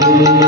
Thank you.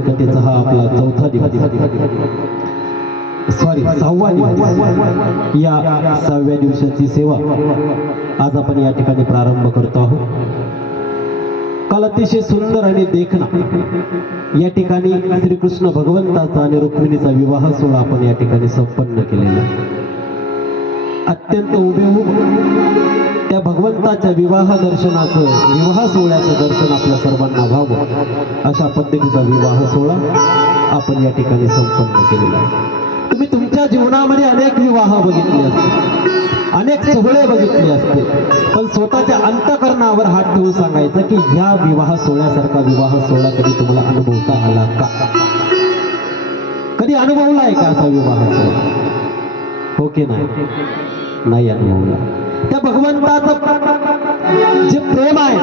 हरिकथेचा हा आपला चौथा दिवस, सॉरी 6वा दिवस. या 6व्या दिवसाची सेवा आज आपण या ठिकाणी प्रारंभ करतो आहोत. काल अतिशय सुंदर आणि देखणा या ठिकाणी श्रीकृष्ण भगवंताचा आणि रुक्मिणीचा विवाह सोहळा आपण या ठिकाणी संपन्न केलेला. अत्यंत हुबेहूब त्या भगवंताच्या विवाह दर्शनाचं, विवाह सोहळ्याचं दर्शन आपल्या सर्वांना व्हावं अशा पद्धतीचा विवाह सोहळा आपण या ठिकाणी संपन्न केलेला आहे. तुम्ही तुमच्या जीवनामध्ये अनेक विवाह बघितले असतील, अनेक सोहळे बघितले असतील, पण स्वतःच्या अंतःकरणावर हात ठेवून सांगायचं की ह्या विवाह सोहळ्यासारखा विवाह सोहळा कधी तुम्हाला अनुभवता आला का? कधी अनुभवला आहे का असा विवाह सोहळा? हो की नाही अनुभवला. त्या भगवंताचं जे प्रेम आहे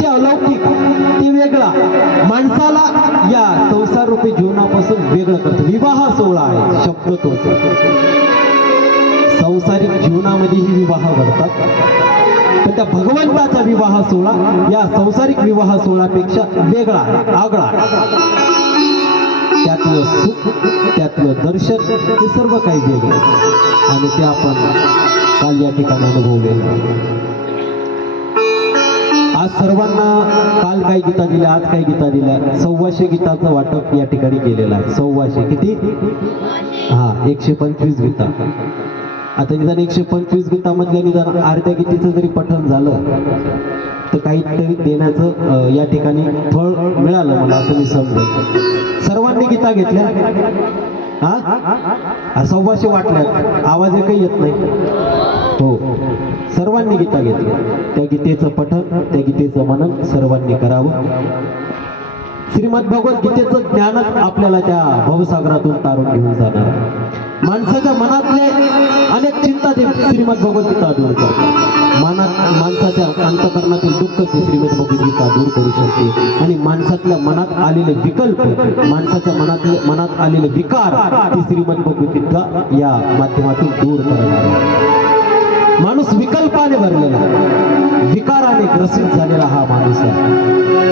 ते अलौकिक, ते वेगळा, माणसाला या संसार रूपी जीवनापासून वेगळं करतो. विवाह सोहळा आहे शब्द तोच. सांसारिक जीवनामध्येही विवाह घडतात, पण त्या भगवंताचा विवाह सोहळा या सांसारिक विवाह सोहळ्यापेक्षा वेगळा, आगळा. त्यातलं सुख, त्यातलं दर्शन हे सर्व काही वेगळं आणि ते आपण काल या ठिकाणी अनुभवलेलं. आज सर्वांना काल काही गीता दिल्या, आज काही गीता दिल्या. 125 गीताचं वाटप या ठिकाणी केलेलं आहे. 125 किती? 125 गीता. आता निदान 125 गीतामधल्या निदान अर्ध्या गीतेचं जरी पठण झालं तर काहीतरी देण्याचं या ठिकाणी फळ मिळालं मला, असं मी समजतो. सर्वांनी गीता घेतल्या, 125 वाटल्यात, आवाज एकही येत नाही. हो, सर्वांनी गीता घेतल्या. त्या गीतेचं पठण, त्या गीतेचं मनन सर्वांनी करावं. श्रीमद भगवद्गीतेचं ज्ञानच आपल्याला त्या भवसागरातून तारून घेऊन जाणार. माणसाच्या मनातले अनेक चिंता ते श्रीमद भगवद्गीता दूर करते. माणसाच्या अंतःकरणातील दुःख ते श्रीमद भगवद्गीता दूर करू शकते आणि माणसातल्या मनात आलेले विकल्प, माणसाच्या मनात आलेले विकार ते श्रीमद भगवद्गीता या माध्यमातून दूर करणार. माणूस विकल्पाने भरलेला, विकाराने ग्रसित झालेला हा माणूस आहे.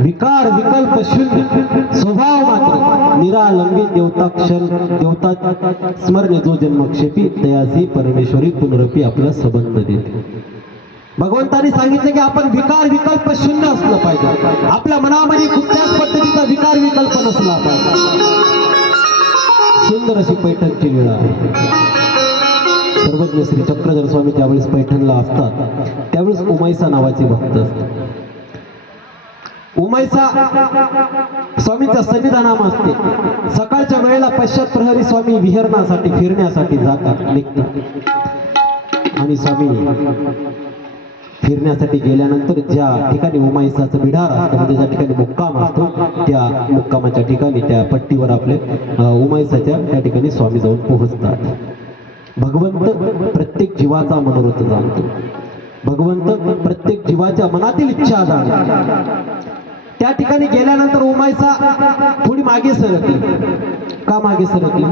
विकार विकल्प शून्य स्वभाव मात्र निरालंबी देवता स्मरणे जो जन्मक्षेपी तयासी परमेश्वरी पुनरपी आपला संबंध देते. भगवंतांनी सांगितलं की आपण विकार विकल्प शून्य असलं पाहिजे. आपल्या मनामध्ये कुठल्याच पद्धतीचा विकार विकल्प नसला पाहिजे. सुंदर अशी पैठणची लीळा आहे. सर्वज्ञ श्री चक्रधर स्वामी ज्यावेळेस पैठणला असतात त्यावेळेस उमाईसा नावाचे भक्त असतात. उमाईसा स्वामींच्या सन्निधानाम असते. सकाळच्या वेळेला पश्चात प्रहरी स्वामी विहरणासाठी फिरण्यासाठी जातात निघतात आणि स्वामी फिरण्यासाठी गेल्यानंतर ज्या ठिकाणी उमाईसाचं बिढार असतं म्हणजे ज्या ठिकाणी मुक्काम असतो त्या मुक्कामाच्या ठिकाणी त्या पट्टीवर आपले उमाईसाच्या त्या ठिकाणी स्वामी जाऊन पोहोचतात. भगवंत प्रत्येक जीवाचा मनोरथ जाणतो. भगवंत प्रत्येक जीवाच्या मनातील इच्छा जाणतो. त्या ठिकाणी गेल्यानंतर उमाईसा थोडी मागे सरकली. का मागे सरकली?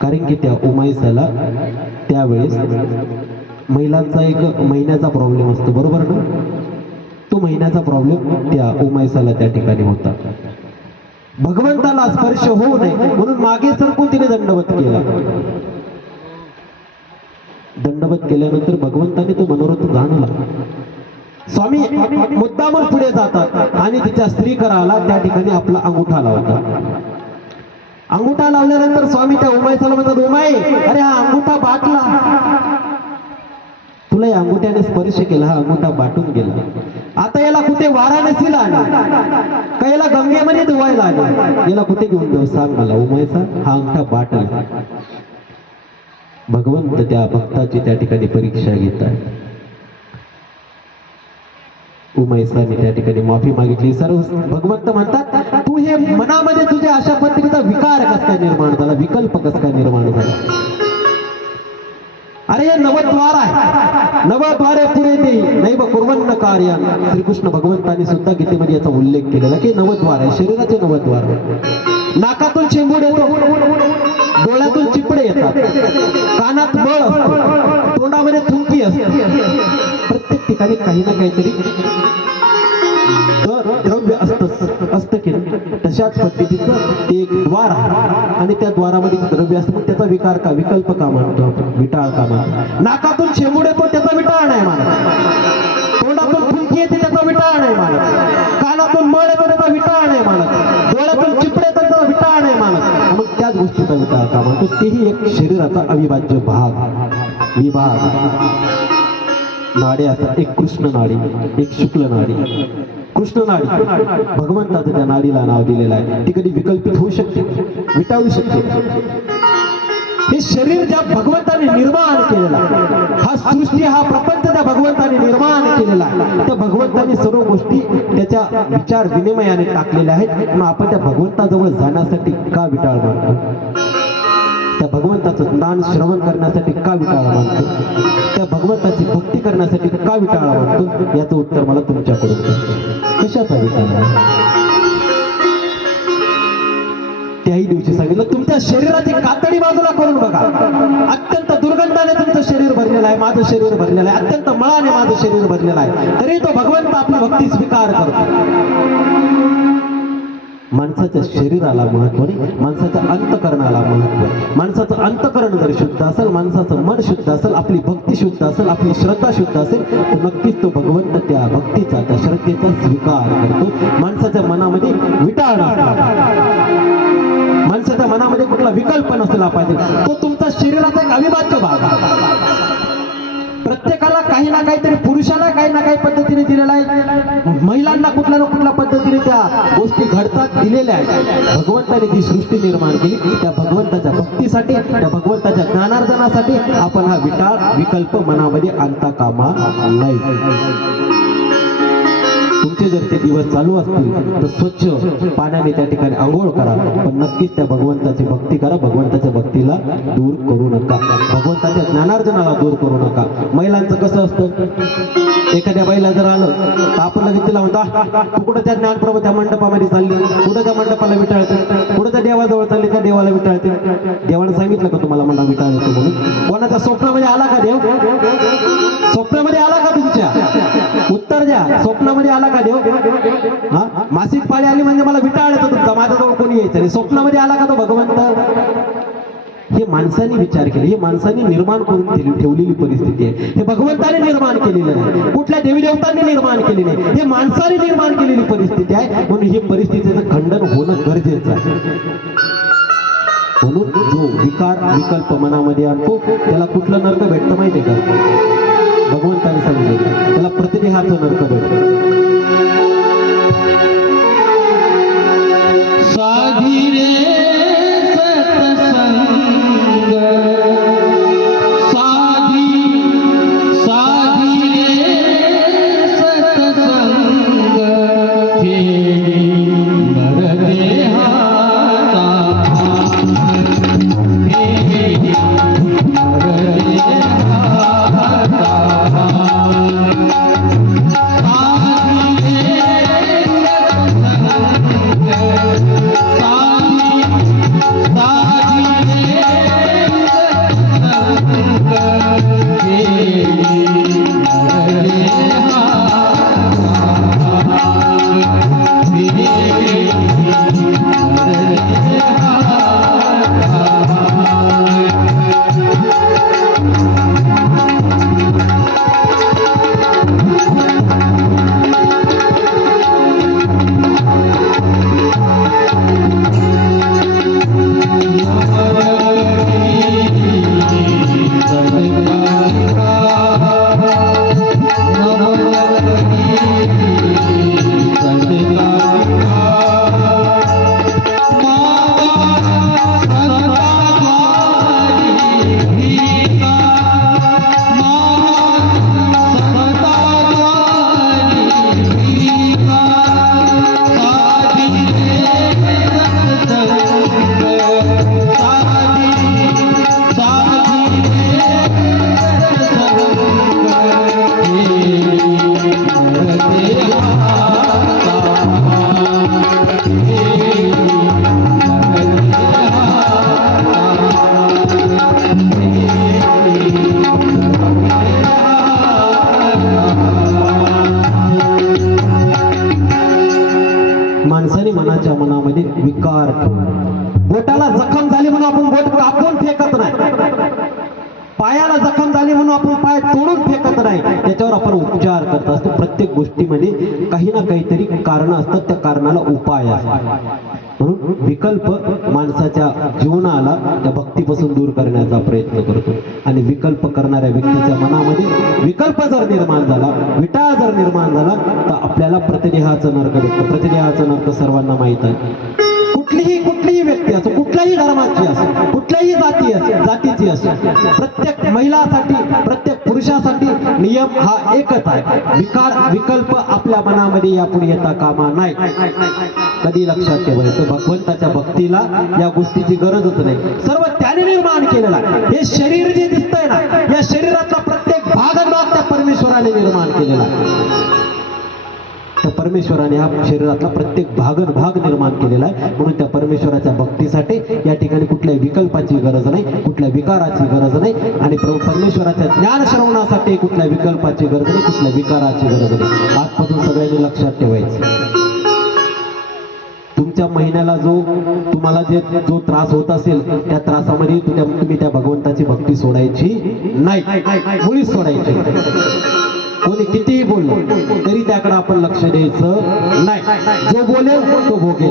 कारण की त्या उमाईसाला त्यावेळेस महिलांचा एक महिन्याचा प्रॉब्लेम असतो, बरोबर ना? तो महिन्याचा प्रॉब्लेम त्या उमाईसाला त्या ठिकाणी होता. भगवंताला स्पर्श होऊ नये म्हणून मागे सरकून तिने दंडवत केला. दंडवत केल्यानंतर भगवंताने तो मनोरथ जाणला. स्वामी मुद्दामून पुढे जातात आणि तिच्या स्त्रीकराला त्या ठिकाणी आपला अंगुठा लावतात. अंगुठा लावल्यानंतर स्वामी त्या उमाईसाला म्हणतात, उमाई अरे हा अंगुठा बाटला, तुला या अंगुठ्याने स्पर्श केला, हा अंगुठा बाटून गेला. आता याला कुठे वाराणसीला आला का याला गंगेमध्ये धुवायला आले, याला कुठे घेऊन जाऊ सांग मला. उमाईसा हा अंगठा बाटला. भगवंत त्या भक्ताची त्या ठिकाणी परीक्षा घेत आहे. उमाईसाने त्या ठिकाणी माफी मागितली. सर्व भगवंत म्हणतात तू हे मनामध्ये तुझ्या अशा पद्धतीचा विकार कस काय निर्माण झाला, विकल्प कस काय निर्माण झाला? अरे हे नवद्वार आहे, नवद्वारे पुढे देई नैव कुर्वन्न कार्य. श्रीकृष्ण भगवंतांनी सुद्धा गीतेमध्ये याचा उल्लेख केलेला की नवद्वार आहे, शरीराचे नवद्वार. नाकातून चेंबूड येतो, डोळ्यातून चिपडे येतात, कानात मळ असतो, तोंडामध्ये थुंकी असते. प्रत्येक ठिकाणी काही ना काहीतरी द्रव्य असतं की तशाच पद्धतीचं ते एक द्वार आहे आणि त्या द्वारामध्ये द्रव्य असतं. त्याचा विकार का विकल्प का मानतो आपण, विटाळ का मानतो? नाकातून शेंबूड येतो त्याचा विटाळ नाही मानत, तोंडातून फुंकी येते त्याचा विटाळ नाही मानत, कानातून मळ येतो त्याचा विटाळ नाही मानत, डोळ्यातून चिपडे येतो त्याचा विटाळ नाही मानत. मग त्याच गोष्टीचा विटाळ का मानतो? तेही एक शरीराचा अविभाज्य भाग विभाग. नाडी असतात, एक कृष्ण नाडी एक शुक्ल नाडी. कृष्ण नाडी भगवंताचं त्या नाडीला नाव दिलेलं आहे. ती कधी विकल्पित होऊ शकते, विटाळू शकते. हे शरीर ज्या भगवंताने निर्माण केलेला, हा सृष्टी हा प्रपंच त्या भगवंताने निर्माण केलेला आहे. त्या भगवंताने सर्व गोष्टी त्याच्या विचार विनिमयाने टाकलेल्या आहेत. मग आपण त्या भगवंताजवळ जाण्यासाठी का विटाळ मानतो? त्या भगवंताचं ज्ञान श्रवण करण्यासाठी का विटाळा मानतो? त्या भगवंताची भक्ती करण्यासाठी का विटाळा मानतो? याचं उत्तर मला तुमच्याकडून कशाचा विटाळा? त्याही दिवशी सांगितलं तुमच्या शरीराची कातडी बाजूला करून बघा. अत्यंत दुर्गंधाने तुमचं शरीर भरलेलं आहे, माझं शरीर भरलेलं आहे, अत्यंत मळाने माझं शरीर भरलेलं आहे, तरी तो भगवंत आपली भक्ती स्वीकार करतो. माणसाच्या शरीराला महत्व नाही, माणसाच्या अंतकरणाला महत्व. माणसाचं अंतकरण जर शुद्ध असेल, माणसाचं मन शुद्ध असेल, आपली भक्ती शुद्ध असेल, आपली श्रद्धा शुद्ध असेल तर नक्कीच तो भगवंत त्या भक्तीचा त्या श्रद्धेचा स्वीकार करतो. माणसाच्या मनामध्ये विटाळ माणसाच्या मनामध्ये कुठला विकल्प नसला पाहिजे. तो तुमचा शरीराचा एक अविभाज्य भाग आहे. प्रत्येकाला काही ना काहीतरी, पुरुषाला काही ना काही पद्धतीने दिलेला आहे, महिलांना कुठल्या ना कुठल्या पद्धतीने त्या गोष्टी घडतात दिलेल्या आहेत. भगवंताने ती सृष्टी निर्माण केली त्या भगवंताच्या भक्तीसाठी, त्या भगवंताच्या ज्ञानार्जनासाठी. आपण हा विटाळ विकल्प मनामध्ये आणता कामा नाही. तुमचे जर ते दिवस चालू असतील तर स्वच्छ पाण्याने त्या ठिकाणी आंघोळ करा, पण नक्कीच त्या भगवंताची भक्ती करा. भगवंताच्या भक्तीला दूर करू नका, भगवंताच्या ज्ञानार्जनाला दूर करू नका. महिलांचं कसं असतं, एखाद्या बाईला जर आलं तर आपण लगेच तिला म्हणता तू कुठं त्या ज्ञानप्रभू त्या मंडपामध्ये चालली, कुठं त्या मंडपाला विटाळते, कुठं त्या देवाजवळ चालली त्या देवाला विटाळते. देवाने सांगितलं का तुम्हाला मला विटाळते म्हणून? कोणाच्या स्वप्नामध्ये आला का देव? स्वप्नामध्ये आला का तुमच्या? उत्तर स्वप्नामध्ये आला का देव? हा, मासिक पाळी आली म्हणजे मला विटाळायचं तुमचा, माझ्याजवळ कोणी यायचं नाही. स्वप्नामध्ये आला का तो भगवंत? हे माणसाने विचार केले, हे माणसाने निर्माण करून ठेवलेली परिस्थिती आहे. हे भगवंताने निर्माण केलेलं नाही, कुठल्या देवी देवतांनी निर्माण केली नाही, हे माणसाने निर्माण केलेली परिस्थिती आहे. म्हणून ही परिस्थितीचं खंडन होणं गरजेचं आहे. म्हणून जो विकार विकल्प मनामध्ये आणतो त्याला कुठलं नरक भेटतं माहिती आहे का? भगवंताने सांगितलं त्याला प्रतिदेहाचं नरक भेटतं. साधी रे सत्संग, साधी रे सत्संग, ठेवी नरदेहाचा ठेवी नरदेहाचा माणसाने मनाच्या मनामध्ये विकार ठेवला. बोटाला जखम झाली म्हणून आपण बोट कापून फेकत नाही, पायाला जखम झाली म्हणून आपण पाय तोडून फेकत नाही, त्याच्यावर आपण उपचार करत असतो. प्रत्येक गोष्टीमध्ये काही ना काहीतरी कारण असतात, त्या कारणाला उपाय असतात. म्हणून विकल्प माणसाच्या जीवनाला त्या भक्तीपासून दूर करण्याचा प्रयत्न करतो. आणि विकल्प करणाऱ्या व्यक्तीच्या मनामध्ये विकल्प जर निर्माण झाला, विटाळ जर निर्माण झाला, तर आपल्याला प्रतिदेहाचं नरक भेटतं. प्रतिदेहाचं नरक सर्वांना माहीत आहे. कुठलीही व्यक्ती असो, कुठल्याही धर्माची असो, कुठल्याही जातीची असो, प्रत्येक महिलासाठी, प्रत्येक पुरुषासाठी नियम हा एकच आहे. विकल्प आपल्या मनामध्ये यापुढे येता कामा नाही. कधी लक्षात ठेवायचं, भगवंताच्या भक्तीला या गोष्टीची गरजच नाही. सर्व त्याने निर्माण केलेला. हे शरीर जे दिसतंय ना, या शरीरातला प्रत्येक भाग त्या परमेश्वराने निर्माण केलेला. त्या परमेश्वराने हा शरीरातला प्रत्येक भाग निर्माण केलेला आहे. म्हणून त्या परमेश्वराच्या भक्तीसाठी या ठिकाणी कुठल्याही विकल्पाची गरज नाही, कुठल्या विकाराची गरज नाही. आणि परमेश्वराच्या ज्ञान श्रवणासाठी कुठल्या विकल्पाची गरज नाही, कुठल्या विकाराची गरज नाही. आजपासून सगळ्यांनी लक्षात ठेवायचं. तुमच्या महिन्याला तुम्हाला जो त्रास होत असेल, त्या त्रासामध्ये तुम्ही त्या भगवंताची भक्ती सोडायची नाही, मुळीच सोडायची. कोणी कितीही बोललं तरी त्याकडे आपण लक्ष द्यायचं नाही. जो बोलेल तो भोगेल.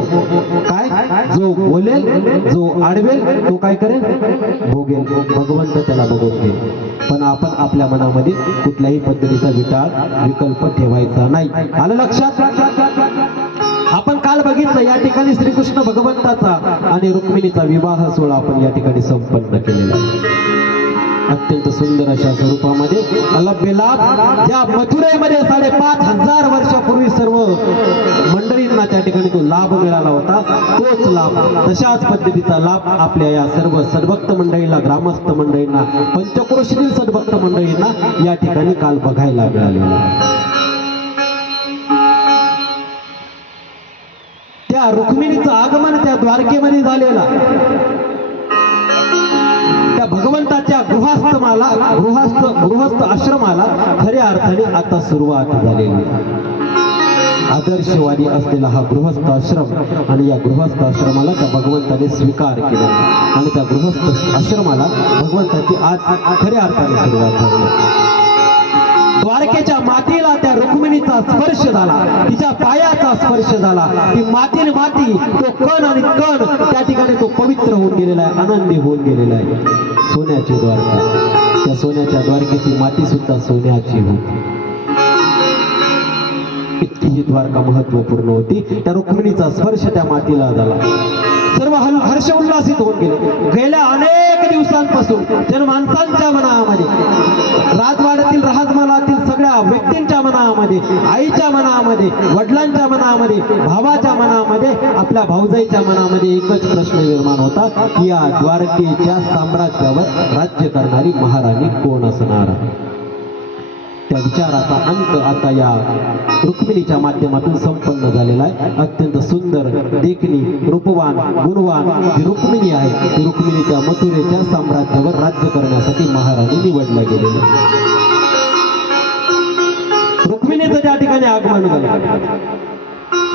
काय? जो बोलेल, जो आडवेल तो काय करेल? भोगेल. भगवंत त्याला बघवते. पण आपण आपल्या मनामध्ये कुठल्याही पद्धतीचा विकल्प ठेवायचा नाही. आलं लक्षात? आपण काल बघितलं, या ठिकाणी श्रीकृष्ण भगवंताचा आणि रुक्मिणीचा विवाह सोहळा आपण या ठिकाणी संपन्न केलेला. अत्यंत सुंदर अशा स्वरूपामध्ये अलभ्यलाभ, ज्या मथुरेमध्ये 5,500 वर्षापूर्वी सर्व मंडळींना त्या ठिकाणी तो लाभ मिळाला होता, तोच लाभ, तशाच पद्धतीचा लाभ आपल्या या सर्व सद्भक्त मंडळीला, ग्रामस्थ मंडळींना, पंचक्रोशीतील सद्भक्त मंडळींना या ठिकाणी काल बघायला मिळालेला. त्या रुक्मिणीचं आगमन त्या द्वारकेमध्ये झालेला, त्या भगवंताच्या गृहस्थ आश्रमाला खऱ्या अर्थाने आता सुरुवात झालेली. आदर्शवादी असलेला हा गृहस्थ आश्रम आणि या गृहस्थ आश्रमाला त्या भगवंताने स्वीकार केला आणि त्या गृहस्थ आश्रमाला भगवंताची आज खऱ्या अर्थाने सुरुवात झाली. द्वारकेच्या मातीला त्या रुक्मिणीचा स्पर्श झाला, तिच्या पायाचा स्पर्श झाला. ती मातीने माती, तो कण आणि कण त्या ठिकाणी तो पवित्र होऊन गेलेला आहे, आनंदी होऊन गेलेला आहे. सोन्याची द्वारका, त्या सोन्याच्या द्वारकेची माती सुद्धा सोन्याची होती. इतकी ही द्वारका महत्वपूर्ण होती. त्या रुक्मिणीचा स्पर्श त्या मातीला झाला. सर्व हर्ष उल्हासित होऊन गेले. गेल्या अनेक दिवसांपासून जनमानसांच्या मनामध्ये, राजवाड्यातील राजमहालातील सगळ्या व्यक्तींच्या मनामध्ये, आईच्या मनामध्ये, वडिलांच्या मनामध्ये, भावाच्या मनामध्ये, आपल्या भाऊजाईच्या मनामध्ये एकच प्रश्न निर्माण होता की या द्वारकेच्या साम्राज्यावर राज्य करणारी महाराणी कोण असणार. त्या विचाराचा अंत आता या रुक्मिणीच्या माध्यमातून संपन्न झालेला आहे. अत्यंत सुंदर, देखणी, रूपवान, गुणवान जी रुक्मिणी आहे, ती रुक्मिणीच्या मथुरेच्या साम्राज्यावर राज्य करण्यासाठी महाराणी निवडल्या गेलेली. रुक्मिणीचं त्या ठिकाणी आगमन झालं.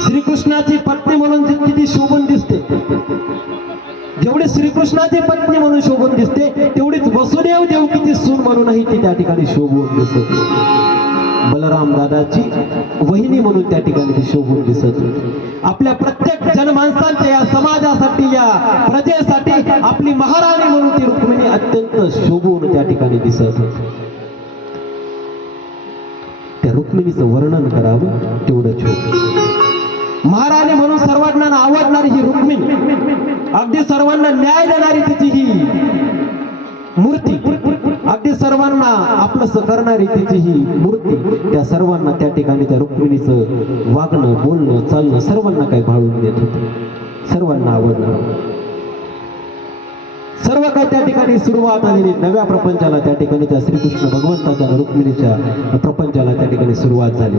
श्रीकृष्णाची पत्नी म्हणून किती शोभून दिसते, जेवढी श्रीकृष्णाची पत्नी म्हणून शोभून दिसते, तेवढीच वसुदेव देवकीची सून म्हणूनही ती त्या ठिकाणी शोभून दिसत. बलराम दादाची वहिनी म्हणून त्या ठिकाणी ती शोभून दिसत. आपल्या प्रत्येक जनमानसांच्या, या समाजासाठी, या प्रजेसाठी आपली महाराणी म्हणून ती रुक्मिणी अत्यंत शोभून त्या ठिकाणी दिसत. त्या रुक्मिणीचं वर्णन करावं तेवढं छोट. महाराणी म्हणून सर्वांना आवडणारी ही रुक्मिणी, अगदी सर्वांना न्याय देणारी तिची ही मूर्ती, अगदी सर्वांना आपलंस करणारी तिची ही मूर्ती, त्या सर्वांना त्या ठिकाणी त्या रुक्मिणीचं वागणं, बोलणं, चालणं सर्वांना काही भाळून देत होतं, सर्वांना आवडलं. सर्व काही त्या ठिकाणी सुरुवात झालेली. नव्या प्रपंचाला त्या ठिकाणी त्या श्रीकृष्ण भगवंताच्या रुक्मिणीच्या प्रपंचाला त्या ठिकाणी सुरुवात झाली.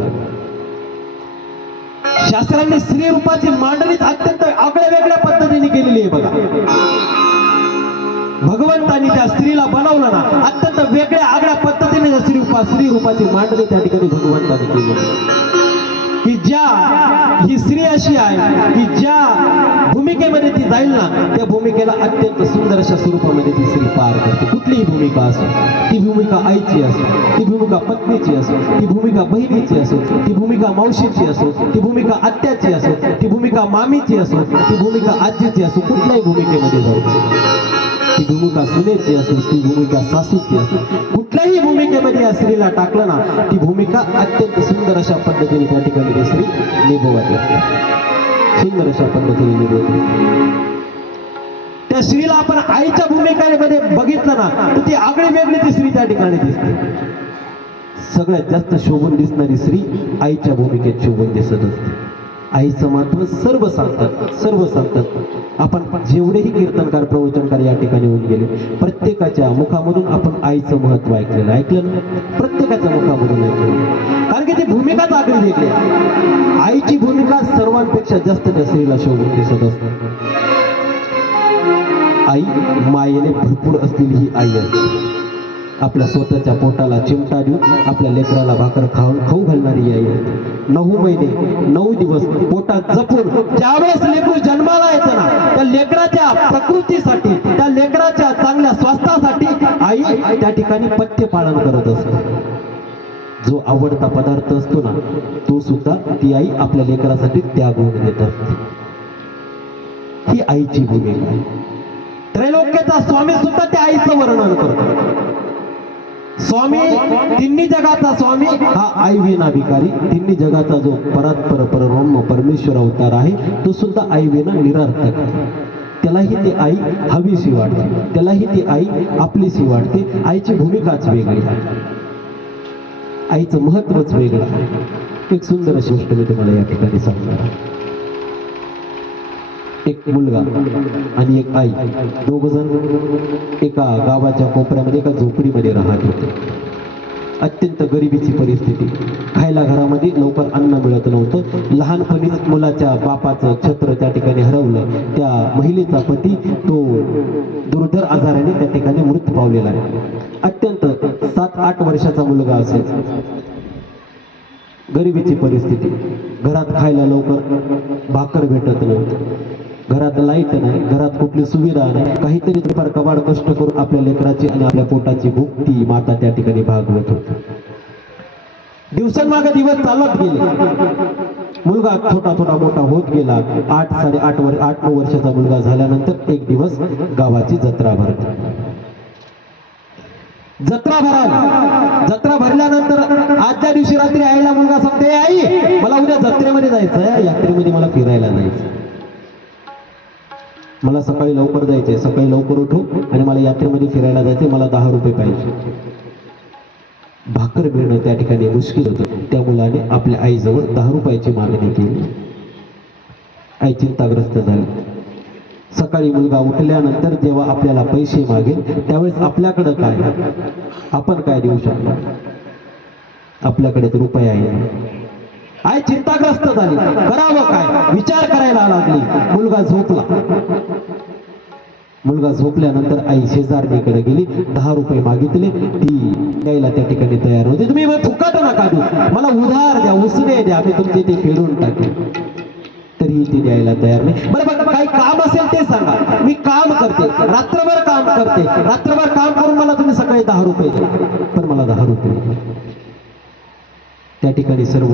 शास्त्रांनी स्त्री रूपाची मांडणीच अत्यंत आगळ्या वेगळ्या पद्धतीने केलेली आहे बघा. भगवंतांनी त्या स्त्रीला बनवलं ना, अत्यंत वेगळ्या आगळ्या पद्धतीने स्त्री रूपाची मांडणी त्या ठिकाणी भगवंताने केली. की ज्या ही स्त्री अशी आहे की ज्या भूमिकेमध्ये ती जाईल ना, त्या भूमिकेला अत्यंत सुंदर अशा स्वरूपामध्ये ती स्त्री पार करते. कुठलीही भूमिका असो, ती भूमिका आईची असो, ती भूमिका पत्नीची असो, ती भूमिका बहिणीची असो, ती भूमिका मावशीची असो, ती भूमिका आत्याची असो, ती भूमिका मामीची असो, ती भूमिका आजीची असो, कुठल्याही भूमिकेमध्ये जाऊ, ती भूमिका सुनेची असो, ती भूमिका सासूची असो, कुठल्याही भूमिकेमध्ये या स्त्रीला टाकलं ना, ती भूमिका अत्यंत सुंदर अशा पद्धतीने त्या ठिकाणी ती स्त्री निभवते, सुंदर अशा पद्धतीने निभवते. त्या स्त्रीला आपण आईच्या भूमिकेमध्ये बघितलं ना, तर ती आगळी वेगळी ती स्त्री त्या ठिकाणी दिसते. सगळ्यात जास्त शोभून दिसणारी स्त्री आईच्या भूमिकेत शोभून दिसत असते. आईचं महत्व सर्व सांगतात, सर्व सांगतात. आपण जेवढेही कीर्तनकार, प्रवचनकार या ठिकाणी होऊन गेले, प्रत्येकाच्या मुखामधून आपण आईचं महत्व ऐकलेलं ना, प्रत्येकाच्या मुखामधून ऐकलेलं. कारण की ती भूमिकाच आगळी वेगळी आहे. आईची भूमिका सर्वांपेक्षा जास्त त्या स्त्रीला शोभून दिसत असते. आई मायेने भरपूर असलेली ही आई आहे. आपल्या स्वतःच्या पोटाला चिमटा देऊन आपल्या लेकराला भाकर खाऊ घालणारी आई आहे. 9 महिने 9 दिवस पोटात जपून ज्यावेळेस लेकरू जन्माला येतं ना, त्या लेकराच्या प्रकृतीसाठी, त्या लेकराच्या चांगल्या स्वास्थ्यासाठी आई त्या ठिकाणी पथ्य पालन करत असते. जो आवडता पदार्थ असतो ना, तो सुद्धा ती आई आपल्या लेकरासाठी त्यागून देत असते. ही आईची भूमिका आहे. त्रैलोक्याचा स्वामी सुद्धा त्या आईचं वर्णन करतो. स्वामी, तिन्ही जगाचा स्वामी हा आई विना भिकारी. तिन्ही जगाचा जो परात्पर परब्रह्म परमेश्वर अवतार आहे, तो सुद्धा आई विना निरर्थक आहे. त्यालाही ती आई हवीशी वाटते, त्यालाही ती आई आपलीशी वाटते. आईची भूमिकाच वेगळी आहे, आईचं महत्वच वेगळं आहे. एक सुंदर अशी गोष्ट मी तुम्हाला या ठिकाणी सांगणार. एक मुलगा आणि एक आई, दोघ जण एका गावाच्या कोपऱ्यामध्ये एका झोपडीमध्ये राहत होते. अत्यंत गरिबीची परिस्थिती, खायला घरामध्ये लवकर अन्न मिळत नव्हतं. लहानपणीच मुलाच्या बापाचं छत्र त्या ठिकाणी हरवलं. त्या महिलेचा पती तो दुर्धर आजाराने त्या ठिकाणी मृत्यू पावलेला आहे. अत्यंत 7-8 वर्षाचा मुलगा असेल. गरिबीची परिस्थिती, घरात खायला लवकर भाकर भेटत नव्हतं, घरात लाईट नाही, घरात कुठली सुविधा नाही, काहीतरी फार कबाड कष्ट करून आपल्या लेकराची आणि आपल्या पोटाची भूक ती माता त्या ठिकाणी भागवत होती. दिवसांमागे दिवस चालत गेले, मुलगा छोटा छोटा मोठा होत गेला. 8-9 वर्षाचा मुलगा झाल्यानंतर एक दिवस गावाची जत्रा भरते. जत्रा भरल्यानंतर आजच्या दिवशी रात्री आईला मुलगा सांगते, आई मला उद्या जत्रेमध्ये जायचंय, यात्रेमध्ये मला फिरायला जायचं, मला सकाळी लवकर जायचंय, सकाळी लवकर उठू आणि मला यात्रेमध्ये फिरायला जायचंय, मला 10 रुपये पाहिजे. भाकर मिळणं त्या ठिकाणी मुश्किल होतं. त्या मुलाने आपल्या आईजवळ 10 रुपयाची मागणी केली. आई चिंताग्रस्त झाली. सकाळी मुलगा उठल्यानंतर जेव्हा आपल्याला पैसे मागेल त्यावेळेस आपल्याकडे काय, आपण काय देऊ शकतो, आपल्याकडे तर रुपया आहे. आई चिंताग्रस्त झाली, करावं काय विचार करायला लागली. मुलगा झोपल्यानंतर आई शेजारणीकडे गेली, 10 रुपये मागितले, ती द्यायला त्या ठिकाणी तयार होती. तुम्ही फुकट नका देऊ, मला उधार द्या, उसने द्या, मी तुमचे ते फेडून टाकेन. तरी ती द्यायला तयार नाही. बरं काही काम असेल ते सांगा, मी काम करते, रात्रभर काम करते, रात्रभर काम करून मला तुम्ही सकाळी 10 रुपये द्या. पण मला 10 रुपये. त्या ठिकाणी सर्व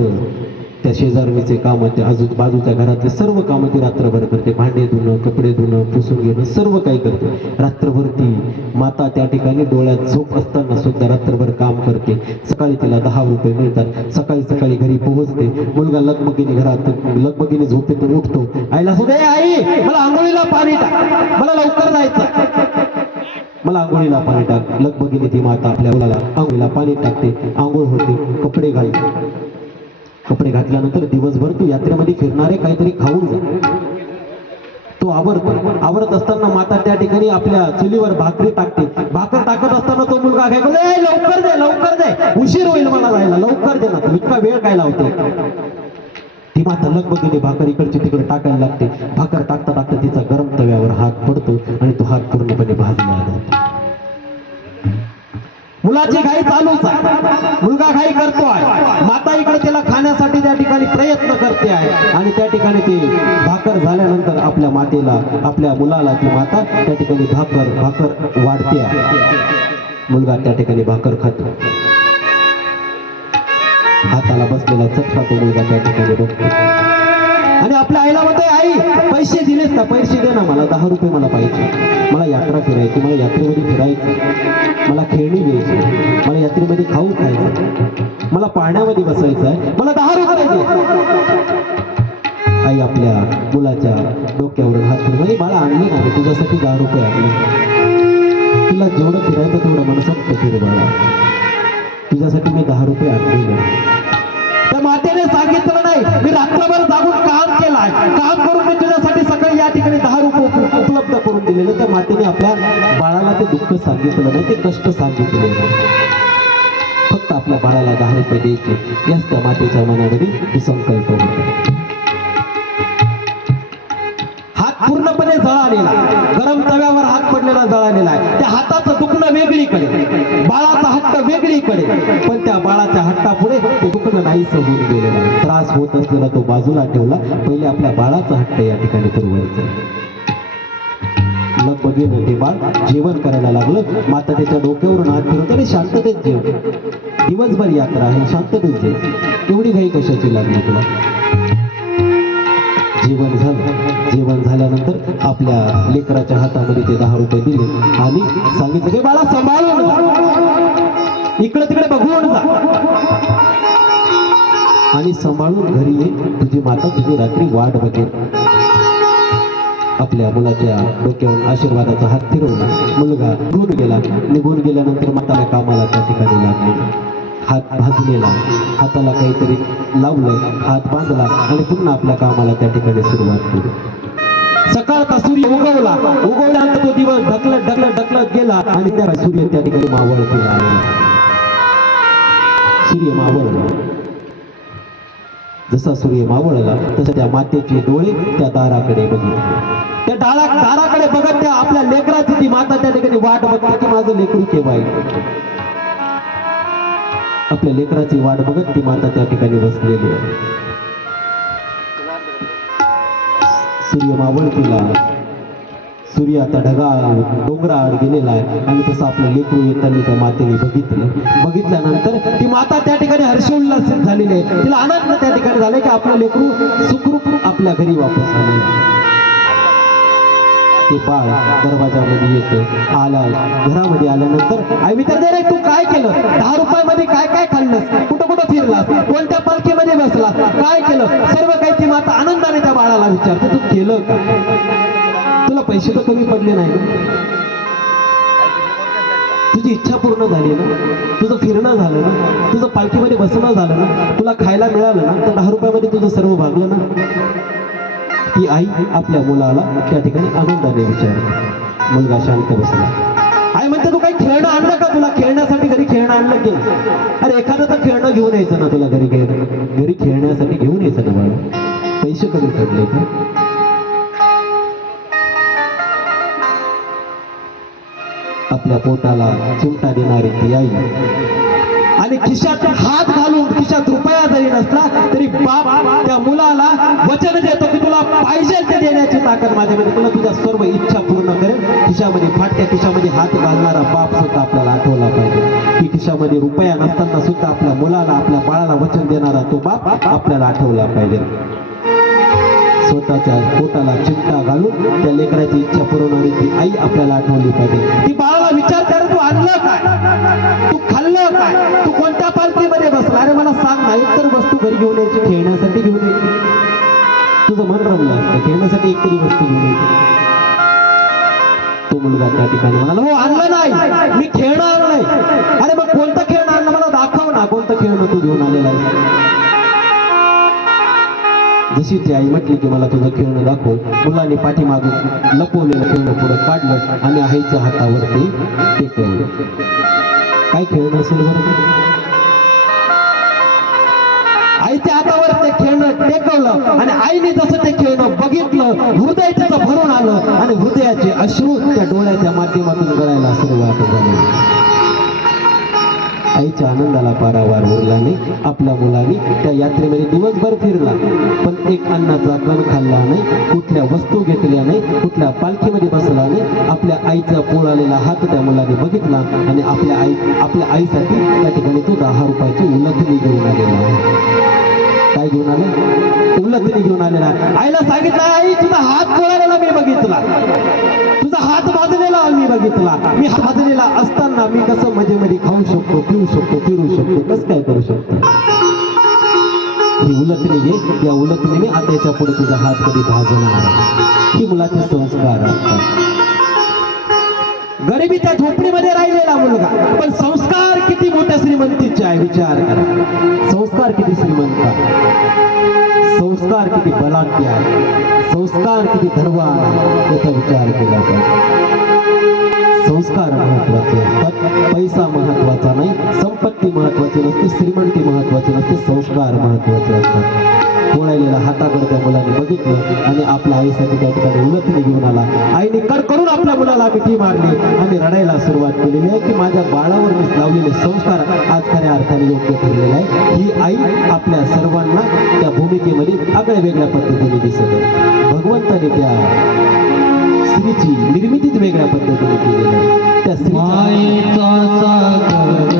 त्या शेजारणीचे काम, त्या बाजूच्या घरातले सर्व कामं ती रात्रभर करते. भांडे धुणं, कपडे धुणं, पुसून घेणं, सर्व काही करते. रात्रभर ती माता त्या ठिकाणी डोळ्यात झोप असताना सुद्धा रात्रभर काम करते. सकाळी तिला 10 रुपये मिळतात. सकाळी घरी पोहोचते. मुलगा लगबगीने झोपेतून उठतो. आईला सुद्धा, आई मला आंघोळीला पाणी टाक, मला लवकर जायचं, मला आंघोळीला पाणी टाक. लगबगीने ती माता आपल्या मुलाला आंघोळीला पाणी टाकते. आंघोळ होते, कपडे घालते. कपडे घातल्यानंतर दिवसभर तू यात्रेमध्ये फिरणारे काहीतरी खाऊन जा. तो आवरत असताना माता त्या ठिकाणी आपल्या चुलीवर भाकरी टाकते. भाकर टाकत असताना तो मुलगा काय बोलतो, लवकर दे, उशीर होईल मला जायला, लवकर दे ना, तू इतका वेळ काय लावते. ती माता लगबगीने भाकर इकडची तिकडे टाकायला लागते. भाकर टाकता तिचा गरम तव्यावर हात पडतो आणि तो हात पूर्णपणे भाजला जातो. मुलाची घाई चालूच आहे, मुलगा घाई करतो आहे, माता इकडे त्याला खाण्यासाठी त्या ठिकाणी प्रयत्न करते आहे. आणि त्या ठिकाणी ती भाकर झाल्यानंतर आपल्या मुलाला ती माता त्या ठिकाणी भाकर वाढते आहे. मुलगा त्या ठिकाणी भाकर खातो. हाताला बसलेला चटका तो मुलगा त्या ठिकाणी बघतो आणि आपल्या आईला म्हणतोय, आई पैसे दिलेस का, पैसे दे ना, मला 10 रुपये मला पाहिजे, मला यात्रा फिरायची, मला यात्रेमध्ये फिरायचं, मला खेळणी घ्यायची, मला यात्रेमध्ये खाऊ खायचं, मला पाण्यामध्ये बसायचं आहे, मला 10 रुपये दे. आई आपल्या मुलाच्या डोक्यावरून हात फिरवून, बाळा आणले ना, तुझ्यासाठी 10 रुपये आणले, तुला जेवढं फिरायचं तेवढं मनसोक्त फिर बाळा, तुझ्यासाठी मी 10 रुपये आणले. त्या मातेने सांगितलं नाही, मी रात्रभर जागून काम केलाय, काम करून मी तुझ्यासाठी सकाळी या ठिकाणी 10 रुपये उपलब्ध करून दिलेले. त्या मातेने आपल्या बाळाला ते दुःख सांगितलं नाही, ते कष्ट सांगितले नाही. फक्त आपल्या बाळाला 10 रुपये द्यायचे, याच त्या मातेच्या मनामध्ये संकल्प होता. हात पूर्णपणे जळालेला, गरम तव्यावर हात पडलेला जळालेला आहे. त्या हाताचं दुखणं वेगळीकडे, बाळाचा हट्ट वेगळीकडे, पण त्या बाळाच्या हट्टापुढे ते दुखणं नाही होऊन गेलेलं आहे. त्रास होत असलेला तो बाजूला ठेवला. पहिले आपल्या बाळाचा हट्ट या ठिकाणी पुरवायचा. लगबगीने ते बाळ जेवण करायला लागलं. माता त्याच्या डोक्यावरून हात फिरवते आणि शांततेत जेवण. दिवसभर यात्रा आहे, शांततेत जेवण, एवढी घाई कशाची लागली तुला. जेवण झाल्यानंतर आपल्या लेकराच्या हातामध्ये ते 10 रुपये दिले आणि सांगितलं की बाळा सांभाळून जा, इकडे तिकडे बघून जा आणि सांभाळून घरी ये, तुझी माता तुझी रात्री वाट बघेल. आपल्या मुलाच्या डोक्यावर आशीर्वादाचा हात फिरवला. मुलगा निघून गेल्यानंतर माताला कामाला त्या ठिकाणी लागली. हात भाजलेला, हाताला काहीतरी लावलं, हात बांधला आणि पुन्हा आपल्या कामाला त्या ठिकाणी सुरुवात केली. सकाळचा सूर्य उगवल्यानंतर तो दिवस ढकलत गेला आणि त्या सूर्य त्या ठिकाणी मावळला. सूर्य मावळला. जसा सूर्य मावळला तसं त्या मातेचे डोळे त्या दाराकडे बघितले. त्या दाराकडे बघत त्या आपल्या लेकराची ती माता त्या ठिकाणी वाट बघते की माझं लेकरू केव्हा येईल. आपल्या लेकराची वाट बघत ती माता त्या ठिकाणी बसलेली आहे. सूर्य मावळतीला, सूर्य आता ढगाळ डोंगराआड गेलेला आहे आणि तसं आपलं लेकरू येताना त्या मातेने बघितल्यानंतर ती माता त्या ठिकाणी हर्षोल्लासित झालेली आहे. तिला आनंद त्या ठिकाणी झालाय की आपलं लेकरू सुखरूप आपल्या घरी वापस आले. ते बाळ दरवाजामध्ये येते. घरामध्ये आल्यानंतर आई विचारते, रे तू काय केलं? 10 रुपयामध्ये काय काय खाल्लंस? कुठं कुठं फिरलास? कोणत्या पालखीमध्ये बसलास? काय केलं? सर्व काही ती माता आनंदाने त्या बाळाला विचारते, तू केलं का? तुला पैसे तर कमी पडले नाही ना? तुझी इच्छा पूर्ण झाली ना? तुझं फिरणं झालं ना? तुझं पालखीमध्ये बसणं झालं ना? तुला खायला मिळालं ना? तर 10 रुपयामध्ये तुझं सर्व भागलं ना? ती आई आपल्या मुलाला त्या ठिकाणी आनंदाने विचारते. मुलगा शांत बसला. आई म्हणते, तू काही खेळणं आणलं का? तुला खेळण्यासाठी घरी खेळणं आणलं की नाही? अरे एखादं तर खेळणं घेऊन यायचं ना तुला घरी खेळण्यासाठी घेऊन यायचं ना बाळा. पैसे कमी पडले का? आपल्या पोटाला चिमटा देणारी ती आई आणि खिशात हात घालून, खिशात रुपया जरी नसला तरी बाप त्या मुलाला वचन देतो की तुला पाहिजे ते देण्याची ताकद माझ्यामध्ये, तुला तुझ्या सर्व इच्छा पूर्ण करेल. खिशामध्ये, फाटक्या खिशामध्ये हात घालणारा बाप सुद्धा आपल्याला आठवला पाहिजे की खिशामध्ये रुपया नसताना सुद्धा आपल्या मुलाला, आपल्या बाळाला वचन देणारा तो बाप आपल्याला आठवला पाहिजे. स्वतःच्या पोटाला चिमटा घालून त्या लेकराची इच्छा पुरवणारी ती आई आपल्याला आठवली पाहिजे. ती बाळाला विचारते, तू आणलं काय? तू खाल्लं काय? तू कोणत्या पालखीमध्ये बसला? अरे मला सांग ना. एकतर वस्तू घरी घेऊन यायची, खेळण्यासाठी घेऊन यायची. तुझं मन रमलं असतं, खेळण्यासाठी एकतरी वस्तू घेऊन यायची. तो मुलगा त्या ठिकाणी म्हणाला, हो आणलं नाही, मी खेळणं आणलंय. अरे मग कोणतं खेळणं आणलं? मला दाखव ना, कोणतं खेळणं तू घेऊन आलेला आहे? जशी ती आई म्हटली की मला तुझं खेळणं दाखव, मुलाने पाठीमागून लपवलेलं खेळणं पुढे काढलं आणि आईच्या हातावरती टेकवलं. काय खेळणं असेल बरं? आईच्या हातावर ते खेळणं टेकवलं आणि आईने जसं ते खेळणं बघितलं, हृदय त्याचं भरून आलं आणि हृदयाचे अश्रू त्या डोळ्याच्या माध्यमातून गळायला सुरुवात झाली. आईच्या आनंदाला पारावार उरला नाही. आपल्या मुलाने त्या यात्रेमध्ये दिवसभर फिरला पण एक अन्नाचा कण खाल्ला नाही, कुठल्या वस्तू घेतल्या नाही, कुठल्या पालखीमध्ये बसला नाही. आपल्या आईचा पोळालेला हात त्या मुलाने बघितला आणि आपल्या आईसाठी त्या ठिकाणी तो 10 रुपयाची उलथणी घेऊन आलेला आहे. काय घेऊन आले? उलथणी घेऊन आलेला. आईला सांगितलं, आई तुझा हात पोळालेला मी बघितला, तुझा हात भाजलेला मी बघितला. मी हात भाजलेला असताना मी कसं मध्ये खाऊ शकतो, पिऊ शकतो, फिरू शकतो, कसं काय करू शकतो? ही उलथणी घे, या उलथणीने आता याच्या पुढे तुझा हात कधी भाजणार. ही मुलाचे संस्कार असतात. गरिबीच्या झोपडीमध्ये राहिलेला मुलगा पण संस्कार किती मोठ्या श्रीमंतीचे आहे विचार करा. संस्कार किती श्रीमंत आहे, संस्कार किती बलाढ्य आहे, संस्कार किती धर्मवान आहे याचा विचार केला पाहिजे. संस्कार महत्वाचे असतात, पैसा महत्वाचा नाही, संपत्ती महत्वाची नसते, श्रीमंती महत्वाची नसते, संस्कार महत्वाचे असतात. पोळालेल्या हाताकडे त्या मुलाने बघितलं आणि आपल्या आईसाठी त्या ठिकाणी उलथणी घेऊन आला. आईने करून आपल्या मुलाला मिठी मारली आणि रडायला सुरुवात केलेली आहे की माझ्या बाळावर लावलेले संस्कार आज खऱ्या अर्थाने योग्य ठरलेले आहे. ही आई आपल्या सर्वांना त्या भूमिकेमध्ये आगळ्या वेगळ्या पद्धतीने दिसत आहे. भगवंताने त्या स्त्रीची निर्मितीच वेगळ्या पद्धतीने केलेली आहे. त्या मायेचा सागर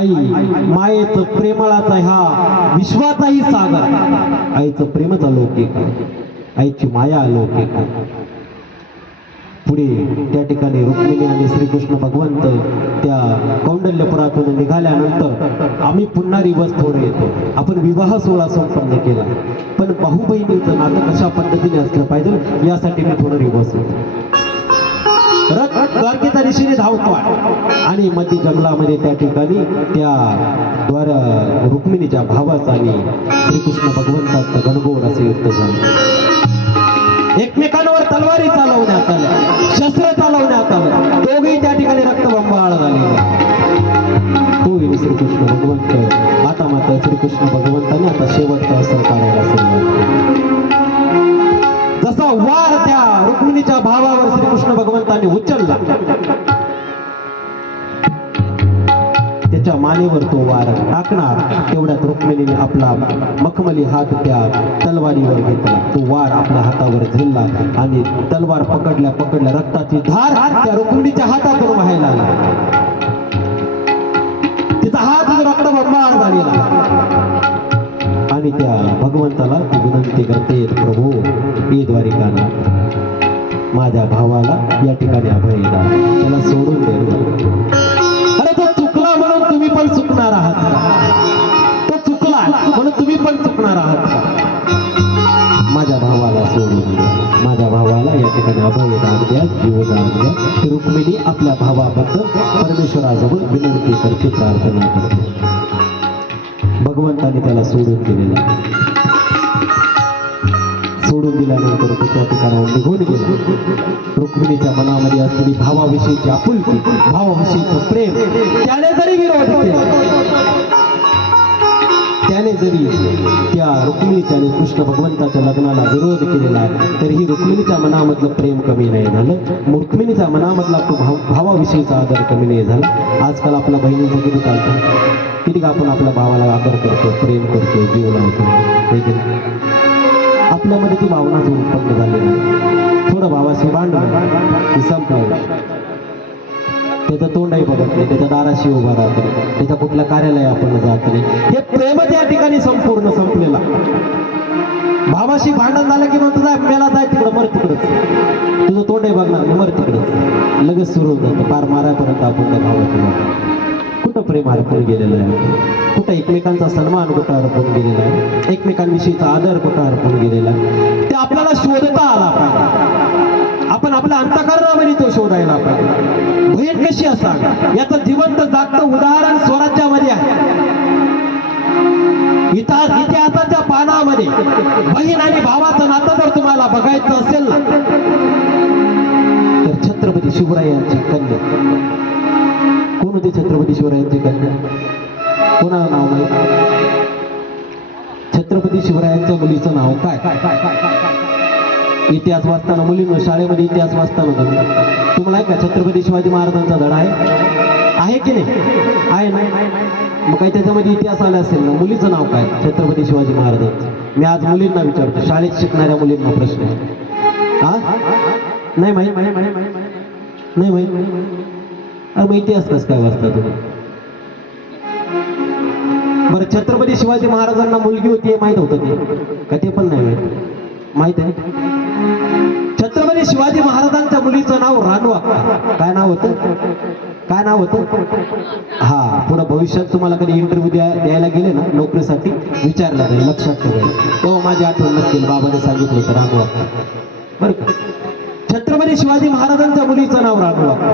आई मायेचं प्रेमळाचा ह्या विश्वाचाही सागर, आईचं प्रेमच अलौकिक, आईची माया अलौकिक. पुढे त्या ठिकाणी रुक्मिणी आणि श्रीकृष्ण भगवंत त्या कौंडल्यपुरातून निघाल्यानंतर आम्ही पुन्हा रिवर्स थोडे येतो. आपण विवाह सोहळा संपन्न केला, पण भाऊ बहिणीचं नातं कशा पद्धतीने असलं पाहिजे यासाठी मी थोडं रिवर्स होतो. रथ द्वारकेच्या दिशेने धावतो आणि मध्य जंगलामध्ये त्या ठिकाणी त्या रुक्मिणीच्या भावाचा आणि श्रीकृष्ण भगवंताचं गणगोड असे युद्ध झालं. एकमेकांवर तलवारी चालवण्यात आल्या, शस्त्र चालवण्यात आलं, दोघेही त्या ठिकाणी रक्तबंबाळ झाले. तो श्रीकृष्ण भगवंत आता मात्र श्रीकृष्ण भगवंताने आता शेवटचा अस्त्र काढायला सुरुवात केली. जसा वार त्या रुक्मिणीच्या भावावर श्रीकृष्ण भगवंताने उचलला, त्याच्या मानेवर तो वार टाकणार तेवढ्यात रुक्मिणीने आपला मखमली हात त्या तलवारीवर घेतला. तो वार आपल्या हातावर झेलला आणि तलवार पकडल्या पकडल्या रक्ताची धार त्या रुक्मिणीच्या हातातून व्हायला लागली. तिचा हात रक्तबंबाळ झालेला आणि त्या भगवंताला ती विनंती करते, प्रभू ये द्वारिकानाथ, माझ्या भावाला या ठिकाणी अभय द्या, त्याला सोडून दे. अरे तो चुकला म्हणून तुम्ही पण चुकणार आहात का? तो चुकला म्हणून तुम्ही पण चुकणार आहात का? माझ्या भावाला सोडून द्या, माझ्या भावाला या ठिकाणी अभयदान द्या, जीवदान द्या. रुक्मिणी आपल्या भावाबद्दल परमेश्वराजवळ विनंती करते, प्रार्थना करते. भगवंताने त्याला सोडून दिलेला. सोडून दिल्यानंतर तो त्या ठिकाणावर निघून गेला. रुक्मिणीच्या मनामध्ये असलेली भावाविषयीची आपुलकी, भावाविषयीचं प्रेम त्याने जरी विरोध केला, त्याने जरी त्या रुक्मिणीच्या आणि कृष्ण भगवंताच्या लग्नाला विरोध केलेला तरीही रुक्मिणीच्या मनामधलं प्रेम कमी नाही झालं, रुक्मिणीच्या मनामधला तो भावाविषयीचा आदर कमी नाही झाला. आजकाल आपल्या बहिणीचं किती चालतं, किती आपण आपल्या भावाला आदर करतो, प्रेम करतो, जीव लावतो. आपल्यामध्ये ती भावनाच उत्पन्न झालेली आहे. थोडं भावाशी भांडण की संपलं, त्याचं तोंडही बघत नाही, त्याच्या दाराशी उभा राहत नाही, त्याच्या कुठल्या कार्यालय आपण जात नाही. हे प्रेम त्या ठिकाणी संपूर्ण संपलेला. भावाशी भांडण झालं की म्हणतो जाय मेला, जाय तिकडं, मर तिकडंच, तुझं तोंडही बघणार नाही, मर तिकडंच, लगेच सुरू होऊन जातं. पार मारायपर्यंत आपण त्या भावाची कुठं प्रेम हरपून गेलेलं आहे, कुठं एकमेकांचा सन्मान कुठं हरपून गेलेला आहे, एकमेकांविषयीचा आदर कुठं हरपून गेलेला आहे, ते आपल्याला शोधता आला पाहिजे. आपण आपल्या अंतःकरणामध्ये तो शोधायला पाहिजे. बहीण कशी असावी याचं जिवंत जागतं उदाहरण स्वराज्यामध्ये आहे. इतिहासाच्या पानामध्ये बहीण आणि भावाचं नातं जर तुम्हाला बघायचं असेल ना, तर छत्रपती शिवरायांची कन्या. कोण होते छत्रपती शिवरायांची कन्या? कोणाला नाव माहिती? छत्रपती शिवरायांच्या मुलीचं नाव काय? इतिहास वाचताना मुलींना शाळेमध्ये इतिहास वाचताना तुम्हाला आहे का छत्रपती शिवाजी महाराजांचा धडा आहे की नाही? आहे ना? मग काही त्याच्यामध्ये इतिहास आला असेल ना. मुलीचं नाव काय छत्रपती शिवाजी महाराजांचं? मी आज मुलींना विचारतो, शाळेत शिकणाऱ्या मुलींना प्रश्न. हा नाही माहिती? नाही माहिती? अरे मग इतिहास कसं काय वाचता तुम्ही? बरं, छत्रपती शिवाजी महाराजांना मुलगी होती हे माहित होतं का? ते पण नाही माहित आहे. छत्रपती शिवाजी महाराजांच्या मुलीचं नाव रानू अक्का. काय नाव होतं? काय नाव होतं? हा, पुढे भविष्यात तुम्हाला कधी इंटरव्ह्यू द्यायला गेले ना नोकरीसाठी विचारलं जाईल, लक्षात ठेवायचं. तेव्हा माझी आठवण नसतील, बाबाने सांगितलं होतं रानू अक्का. बरं का? छत्रपती शिवाजी महाराजांच्या मुलीचं नाव रानू अक्का.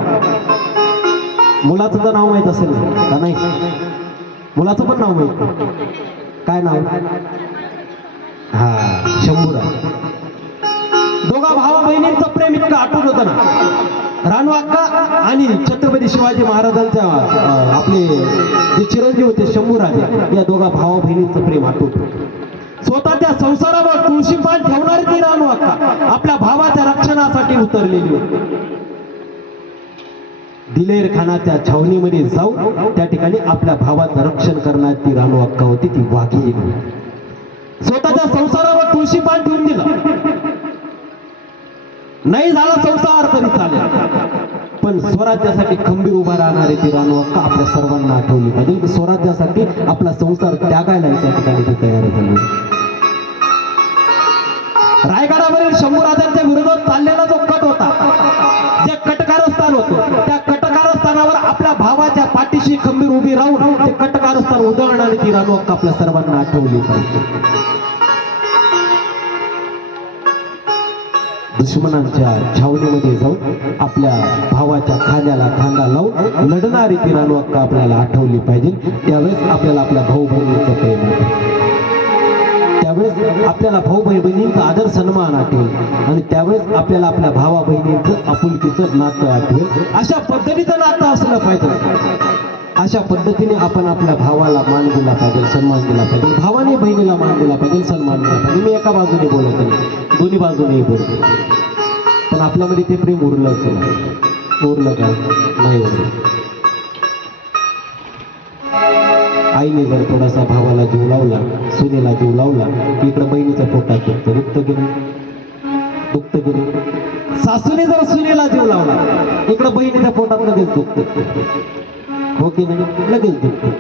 मुलाचं तर नाव माहित असेल का? नाही, मुलाचं पण नाव माहित. काय नाव? हा, शंभूराव. दोघा भावा बहिणींचं प्रेम इतकं आटून होतं ना. रानू अक्का आणि छत्रपती शिवाजी महाराजांच्या आपले जे चिरंजीव होते शंभूराजे, या दोघा भावा बहिणींचं प्रेम आटून. स्वतःच्या संसारावर तुळशीपान ठेवणारी ती रानू अक्का आपल्या भावाच्या रक्षणासाठी उतरलेली होती. दिलेर खानाच्या छावणीमध्ये जाऊन त्या ठिकाणी आपल्या भावाचं रक्षण करणारी ती रानू अक्का होती. ती वाघी स्वतःच्या संसारावर तुळशीपान ठेवून दिलं. नाही झाला संसार तरी चालेल, पण पण स्वराज्यासाठी खंबीर उभा राहणारी ती रानू आपल्या सर्वांना आठवली पाहिजे. स्वराज्यासाठी आपला संसार त्यागायला त्या ठिकाणी ती तयार झाली. रायगडावरील शंभूराजांच्या विरोधात चाललेला जो कट होता, जे कटकारस्थान होतं, त्या कटकारस्थानावर आपल्या भावाच्या पाठीशी खंबीर उभी राहून ते कटकारस्थान उधळणारी ती रानू आपल्या सर्वांना आठवली पाहिजे. दुश्मनांच्या छावणीमध्ये जाऊन आपल्या भावाच्या खांद्याला खांदा लावून लढणारी ती रानू आपल्याला आठवली पाहिजे. त्यावेळेस आपल्याला आपल्या भाऊ बहिणीचं प्रेम आहे, त्यावेळेस आपल्याला भाऊ बहिणींचा आदर सन्मान आठवेल आणि त्यावेळेस आपल्याला आपल्या भावा बहिणींचं आपुलकीचं नातं आठवेल. अशा पद्धतीचं नातं असलं पाहिजे. अशा पद्धतीने आपण आपल्या भावाला मान दिला पाहिजे, सन्मान दिला पाहिजे. भावाने बहिणीला मान दिला पाहिजे, सन्मान दिला पाहिजे. मी एका बाजूने बोलत नाही, दोन्ही बाजूनेही बोलतो. पण आपल्यामध्ये ते प्रेम उरलं असेल, उरलं का नाही उरलं. आईने जर थोडासा भावाला जीव लावला, सुनेला जीव लावला की इकडं बहिणीच्या पोटात दुखतं, दुखतं की नाही, दुखतं की नाही. सासूने जर सुनेला जीव लावला इकडं बहिणीच्या पोटात लगेच दुखतं, हो की नाही, लगेच दुखतं.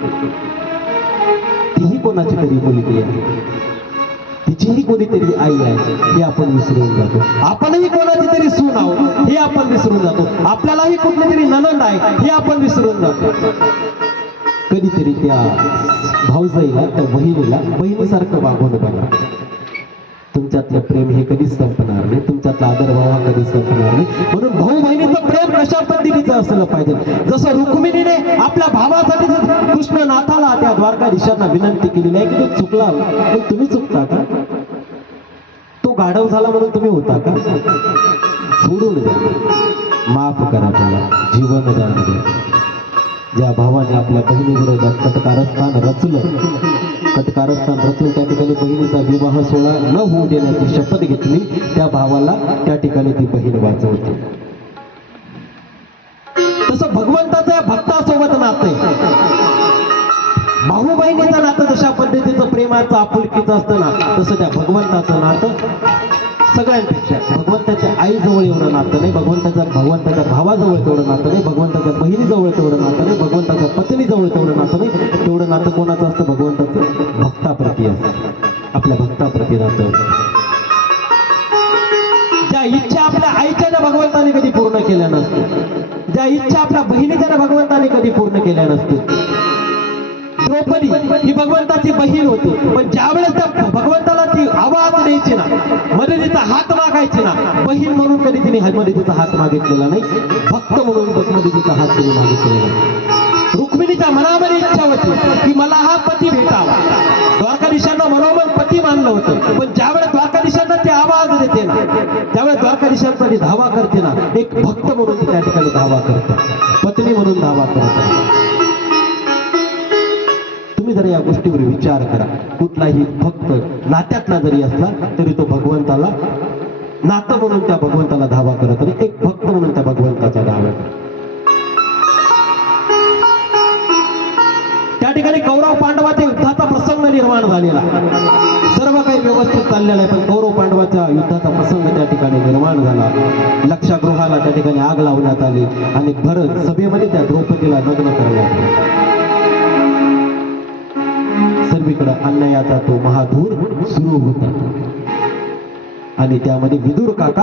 तीही कोणाची तरी मुलगी आहे, तिचीही कोणीतरी आई आहे हे आपण विसरून जातो. आपणही कोणाची तरी सून आहोत हे आपण विसरून जातो. आपल्यालाही कुठली तरी नणंद आहे हे आपण विसरून जातो. कधीतरी त्या भाऊजाईला, त्या बहिणीला बहिणीसारखं वागवून बघा. तुमच्यातलं प्रेम हे कधीच संपणार नाही, तुमच्यातला आदरभाव हा कधीच संपणार नाही. म्हणून भाऊ बहिणीचं प्रेम कशा पद्धतीचं असलं पाहिजे. जसं रुक्मिणीने आपल्या भावासाठी कृष्णनाथाला त्या द्वारकाधीशांना विनंती केलेली आहे की तो चुकला, पण तुम्ही चुकता का? तो गाढव झाला म्हणून तुम्ही होता का? सोडून द्या, माफ करा, त्याला जीवन द्या. ज्या भावाने आपल्या बहिणीविरोधात कटकारस्थान रचलं, कटकारस्थान रचून त्या ठिकाणी बहिणीचा विवाह सोहळा न होऊ देण्याची शपथ घेतली, त्या भावाला त्या ठिकाणी ती बहीण वाचवते. तसं भगवंताचं या भक्तासोबत नातं आहे. भाऊ बहिणीचं नातं जशा पद्धतीचं प्रेमाचं आपुलकीचं असतं ना, तसं त्या भगवंताचं नातं सगळ्यांपेक्षा भगवंताच्या आईजवळ एवढं नातं नाही, भगवंताच्या भावाजवळ तेवढं नातं नाही, भगवंताच्या बहिणीजवळ तेवढं नातं नाही, भगवंताच्या पत्नीजवळ तेवढं नातं नाही. तेवढं नातं कोणाचं असतं? भगवंताचं भक्ताप्रती असतं, आपल्या भक्ताप्रती नातं. ज्या इच्छा आपल्या आईच्या ना भगवंताने कधी पूर्ण केल्या नसतील, ज्या इच्छा आपल्या बहिणीच्या ना भगवंताने कधी पूर्ण केल्या नसतील. द्रौपदी ही भगवंताची बहीण होती, पण ज्यावेळेस त्या भगवंताला ती आवाज द्यायची ना, मदतीचा हात मागायची ना, बहीण म्हणून कधी तिने मदतीचा हात मागितलेला नाही, भक्त म्हणून मदतीचा हात तिने मागितलेला नाही. रुक्मिणीच्या मनामध्ये इच्छा होती की मला हा पती भेटावा. द्वारकाधीशांना मनोमन पती मानलं होतं, पण ज्यावेळेस द्वारकाधीशांना ती आवाज देते ना, त्यावेळेस द्वारकाधीशांसाठी धावा करते ना, एक भक्त म्हणून ती त्या ठिकाणी धावा करते, पत्नी म्हणून धावा करते. तुम्ही जर या गोष्टीवर विचार करा, कुठलाही भक्त नात्यातला जरी असला तरी तो भगवंताला नातं म्हणून त्या भगवंताला धावा करत आणि एक भक्त म्हणून त्या भगवंताचा धावा. त्या ठिकाणी कौरव पांडवाच्या युद्धाचा प्रसंग निर्माण झालेला, सर्व काही व्यवस्थित चाललेलं आहे, पण कौरव पांडवाच्या युद्धाचा प्रसंग त्या ठिकाणी निर्माण झाला. लक्षागृहाला त्या ठिकाणी आग लावण्यात आली आणि भरत सभेमध्ये त्या द्रौपदीला लग्न करण्यात आले. सर्वीकडे अन्यायाचा तो महाधूर सुरू होता आणि त्यामध्ये विदुर काका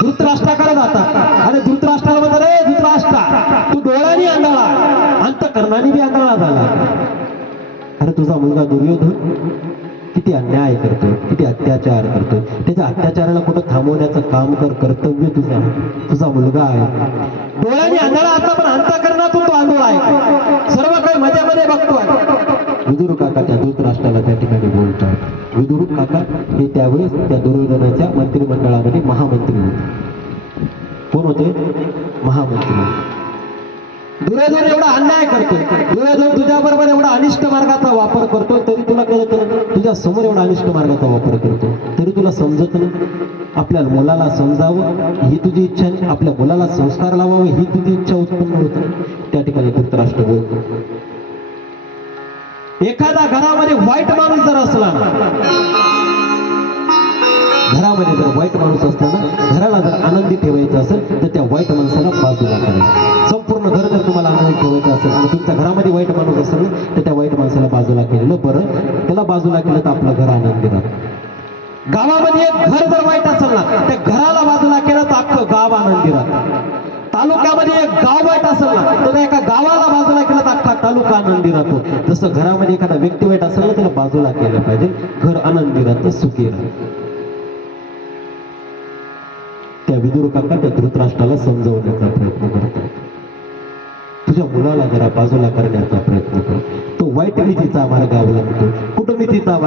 धृतराष्ट्राकडे जातात आणि धृतराष्ट्राला म्हणतात, रे धृतराष्ट्र, तू डोळ्यानी आंधळा, अंतःकरणाने बी आंधळा झाला. अरे तुझा मुलगा दुर्योधन किती अन्याय करतोय, किती अत्याचार करतोय, त्याच्या अत्याचाराला कुठं थांबवण्याचं काम कर, कर्तव्य तुझा मुलगा आहे. डोळ्याने आंधळा असला पण अंतःकरणातून तो आंधळा आहे, सर्व काही मजेमध्ये बघतोय. विदुर काका त्या धृतराष्ट्राला त्या ठिकाणी बोलतात. विदुर काका हे त्यावेळेस त्या दुर्योधनाच्या मंत्रिमंडळामध्ये महामंत्री होते. कोण होते? महामंत्री. दुर्योधन एवढा अन्याय करतोय, दुर्योधन तुझ्या बरोबर एवढा अनिष्ट मार्गाचा वापर करतोय, तरी तुला कळत नाही. तुझ्या समोर एवढा अनिष्ट मार्गाचा वापर करतो तरी तुला समजत नाही. आपल्या मुलाला समजावं ही तुझी इच्छा नाही, आपल्या मुलाला संस्कार लावावे ही तुझी इच्छा उत्पन्न होते. त्या ठिकाणी धृतराष्ट्र बोलतो, एखादा घरामध्ये वाईट माणूस जर असला ना, घरामध्ये जर वाईट माणूस असला ना, घराला जर आनंदी ठेवायचं असेल तर त्या वाईट माणसाला बाजूला करायचं. संपूर्ण घर जर तुम्हाला आनंदी ठेवायचं असेल आणि तुमच्या घरामध्ये वाईट माणूस असेल ना, तर त्या वाईट माणसाला बाजूला केलेलं बरं. त्याला बाजूला केलं तर आपलं घर आनंदी राहतं. गावामध्ये एक घर जर वाईट असेल ना, त्या घराला बाजूला केलं तर अख्खं गाव आनंदी राहतं. तालुक्यामध्ये एक गाव वाईट असेल ना, तर एका गावाला बाजूला केलं तर अख्खा तालुका आनंदी राहतो. जसं घरामध्ये एखादा व्यक्ती वाईट असेल ना, त्याला बाजूला केलं पाहिजे. घर आनंदी राहतं, सुखी राहतं. त्या विदुर काका त्या धृतराष्ट्राला समजवण्याचा प्रयत्न करतात. तुझ्या मुलाला जरा बाजूला करण्याचा प्रयत्न कर. तो वाईट नीतीचा मार्ग अवलंबतोय, कुटनीतीचा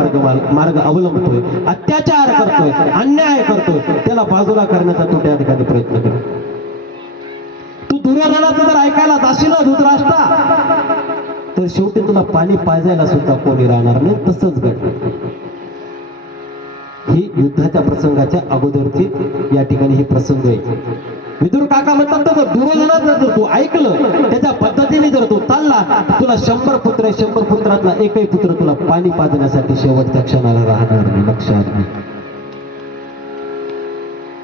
मार्ग अवलंबतोय, अत्याचार करतोय, अन्याय करतोय. त्याला बाजूला करण्याचा तू त्या ठिकाणी प्रयत्न कर. तू दुर्योधनाचं जर ऐकायला जाशील ना धृतराष्ट्रा, तर शेवटी तुला पाणी पाजायला सुद्धा कोणी राहणार नाही. तसंच घडलं. ही युद्धाच्या प्रसंगाच्या अगोदरची या ठिकाणी हे प्रसंग आहे. विदुर काका म्हणतात तर दुर्योधनाचं जर तू ऐकलं, त्याच्या पद्धतीने जर तू चालला, तुला 100 पुत्र, 100 पुत्रातला एकही पुत्र तुला पाणी पाजण्यासाठी शेवटच्या क्षणाला राहणार नाही. लक्षात घे.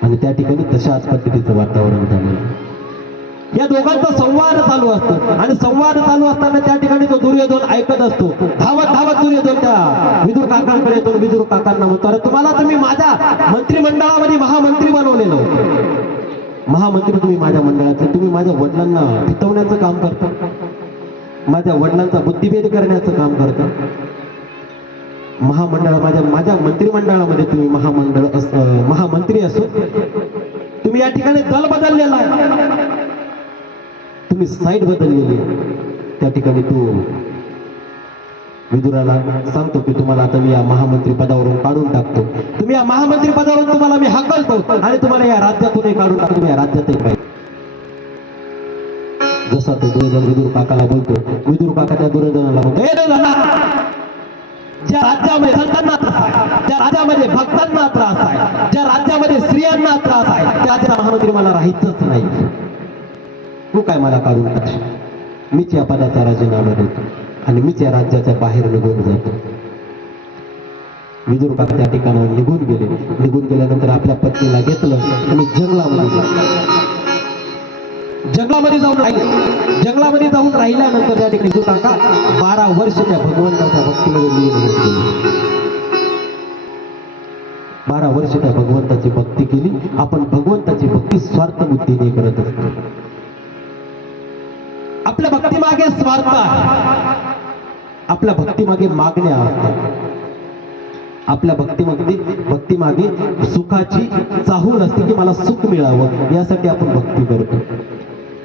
आणि त्या ठिकाणी तशाच पद्धतीचं वातावरण झालं. या दोघांचा संवाद चालू असतो आणि संवाद चालू असताना त्या ठिकाणी तो दुर्योधन ऐकत असतो. धावत धावत दुर्योधन त्या विदुर काकांकडे येतो. विदुर काकांना म्हणतो, अरे तुम्ही माझ्या मंत्रिमंडळामध्ये महामंत्री बनवलेलं होतं. महामंत्री तुम्ही माझ्या मंडळाचे, तुम्ही माझ्या वडिलांना फितवण्याचं काम करता, माझ्या वडिलांचा बुद्धिभेद करण्याचं काम करता. माझ्या मंत्रिमंडळामध्ये तुम्ही महामंत्री असो, तुम्ही या ठिकाणी दल बदललेला आहे, तुम्ही साईड बदललेली. त्या ठिकाणी तू विदुराला सांगतो की तुम्हाला आता मी या महामंत्री पदावरून काढून टाकतो. तुम्ही या महामंत्री पदावरून तुम्हाला मी हकलतो आणि तुम्हाला या राज्यातूनही काढून टाकतो. तुम्ही या राज्यातही पाहिजे. जसा तो दुर्योधन विदुर काकाला बोलतो, विदुर काका त्या दुर्योधनाला म्हणतो, ए दुर्योधना, ज्या राज्यामध्ये संतांना त्रास आहे, ज्या राज्यामध्ये भक्तांना त्रास आहे, ज्या राज्यामध्ये स्त्रियांना त्रास आहे, त्या राज्याचा महामंत्री मला राहायचंच नाही. तू काय मला काढून टाकशील? मीच या पदाचा राजीनामा देतो आणि मीच या राज्याच्या बाहेर निघून जातो. विदुर काका त्या ठिकाणावर निघून गेले. निघून गेल्यानंतर आपल्या पत्नीला घेतलं आणि जंगलामध्ये जाऊन राहिले. जंगलामध्ये जाऊन राहिल्यानंतर त्या ठिकाणी विदुर काका 12 वर्ष त्या भगवंताच्या भक्तीमध्ये लीन होत गेले. 12 वर्ष त्या भगवंताची भक्ती केली. आपण भगवंताची भक्ती स्वार्थ बुद्धीने करत असतो. आपल्या भक्तीमागे स्वार्थ आहे, आपल्या भक्तीमागे मागण्या असतात, आपल्या भक्तीमागे सुखाची चाहूल असते की मला सुख मिळावं, यासाठी आपण भक्ती करतो.